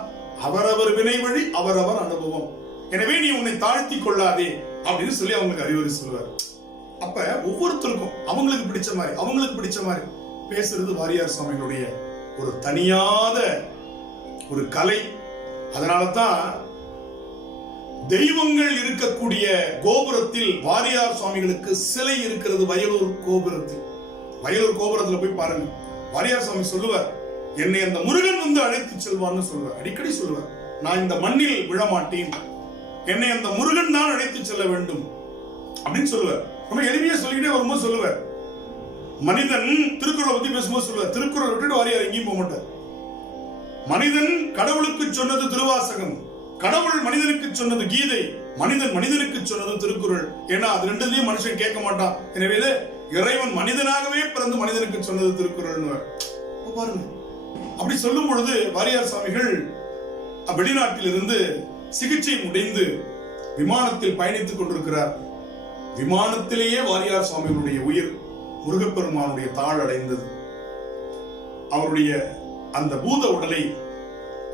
அவரவர் வினை வழி அவரவர் அனுபவம். எனவே நீ உன்னை தாழ்த்தி கொள்ளாதே அப்படின்னு சொல்லி அவங்களுக்கு அறிவுரை சொல்லுவார். அப்ப ஒவ்வொருத்தருக்கும் அவங்களுக்கு பிடிச்ச மாதிரி பேசுறது வாரியார் சுவாமிகளுடைய ஒரு தனியாத ஒரு கலை. அதனாலதான் தெய்வங்கள் இருக்கக்கூடிய கோபுரத்தில் வாரியார் சுவாமிகளுக்கு சிலை இருக்கிறது. வயலூர் கோபுரத்துல போய் பாருங்க. வாரியார் சுவாமி சொல்லுவார், என்னை அந்த முருகன் வந்து அழைத்து செல்வான்னு சொல்லுவார். அடிக்கடி சொல்லுவார், நான் இந்த மண்ணில் விழமாட்டேன், என்னை அந்த முருகன் தான் அழைத்து செல்ல வேண்டும் அப்படின்னு சொல்லுவார். ரொம்ப எளிமையா சொல்லிக்கிட்டே வரும்போது சொல்லுவார். மனிதன் திருக்குறளை பத்தி பேசும்போது சொல்லுவார், திருக்குறள் விட்டுட்டு வாரியார் எங்கேயும் போக மாட்டார். மனிதன் கடவுளுக்கு சொன்னது திருவாசகம், கடவுள் மனிதனுக்கு சொன்னது கீதை, மனிதன் மனிதனுக்கு சொன்னது திருக்குறள். ஏன்னா அது ரெண்டுலயும் மனுஷன் கேட்க மாட்டான். எனவே இறைவன் மனிதனாகவே பிறந்து மனிதனுக்கு சொன்னது திருக்குறள் பாருங்க. அப்படி சொல்லும் பொழுது வாரியார் சுவாமிகள் வெளிநாட்டில் இருந்து சிகிச்சை முடிந்து விமானத்தில் பயணித்துக் கொண்டிருக்கிறார். விமானத்திலேயே வாரியார் சுவாமிகளுடைய உயிர் முருகப்பெருமானுடைய தாழ் அடைந்தது. அவருடைய அந்த பூத உடலை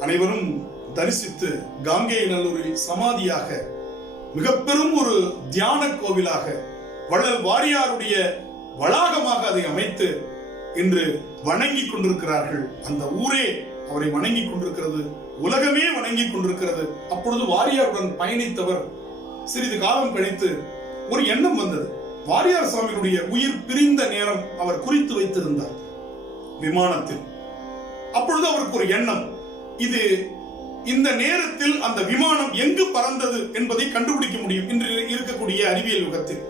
அனைவரும் தரிசித்து காங்கேய நல்லூரில் சமாதியாக மிக பெரும் ஒரு தியான கோவிலாக வள்ளல் வாரியாருடைய வளாகமாக அதை அமைத்து இன்று வணங்கி கொண்டிருக்கிறார்கள். அந்த ஊரே அவரை வணங்கி கொண்டிருக்கிறது, உலகமே வணங்கி கொண்டிருக்கிறது. அப்பொழுது வாரியாருடன் பயணித்தவர் சிறிது காலம் கழித்து ஒரு எண்ணம் வந்தது. வாரியார் சுவாமிகளுடைய உயிர் பிரிந்த நேரம் அவர் குறித்து வைத்திருந்தார் விமானத்தில். அப்பொழுது அவருக்கு ஒரு எண்ணம், இது இந்த நேரத்தில் அந்த விமானம் எங்கு பறந்தது என்பதை கண்டுபிடிக்க முடியும் இன்று இருக்கக்கூடிய அறிவியல் யுகத்தில்.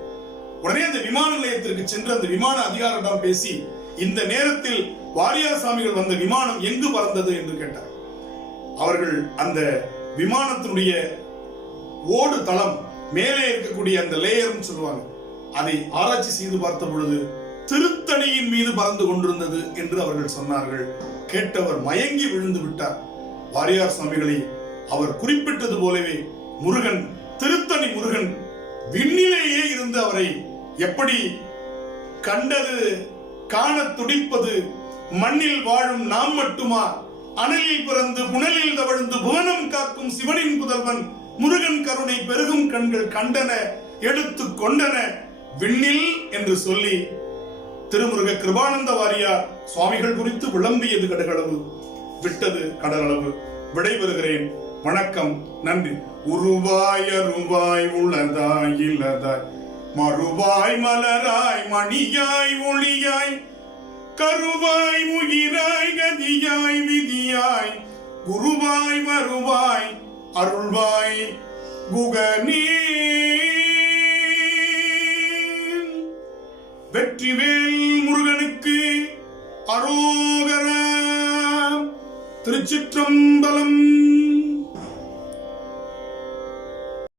உடனே அந்த விமான நிலையத்திற்கு சென்று அந்த விமான அதிகாரிடம் பேசி, இந்த நேரத்தில் வாரியார் சுவாமிகள் வந்த விமானம் எங்கு பறந்தது என்று கேட்டார். அவர்கள் அந்த விமானத்தினுடைய ஓடு தளம் மேலே இருக்கக்கூடிய அந்த லேயர்னு சொல்லுவாங்க, அதை ஆராய்ச்சி செய்து பார்த்த பொழுது திருத்தணியின் மீது பறந்து கொண்டிருந்தது என்று அவர்கள் சொன்னார்கள். கேட்டவர் மயங்கி விழுந்து விட்டார். வாரியார் சுவாமிகளை அவர் குறிப்பிட்டது போலவே முருகன், திருத்தணி முருகன் விண்ணிலேயே இருந்து அவரை எப்படி கண்டது காண துடிப்பது, மண்ணில் வாழும் நாம் மட்டுமா, அனலில் பிறந்து புனலில் தவழ்ந்து புவனம் காக்கும் சிவனின் புதல்வன் முருகன் கருணை பெருகும் கண்கள் கண்டன எடுத்து கொண்டன விண்ணில் என்று சொல்லி திருமுருக கிருபானந்த வாரியார் சுவாமிகள் குறித்து விளம்பியது கடகளவு, விட்டது கடலளவு. விடைபெறுகிறேன். வணக்கம், நன்றி. உருவாய் அருவாய் உளதாய் இல்லதாய் மறுவாய் மலராய் மணியாய் ஒளியாய் கருவாய் உயிராய் கதியாய் விதியாய் குருவாய் வருவாய் அருள்வாய் குகனே. வெற்றிவேல் முருகனுக்கு அரோகரா. திருச்சிற்றம்பலம்.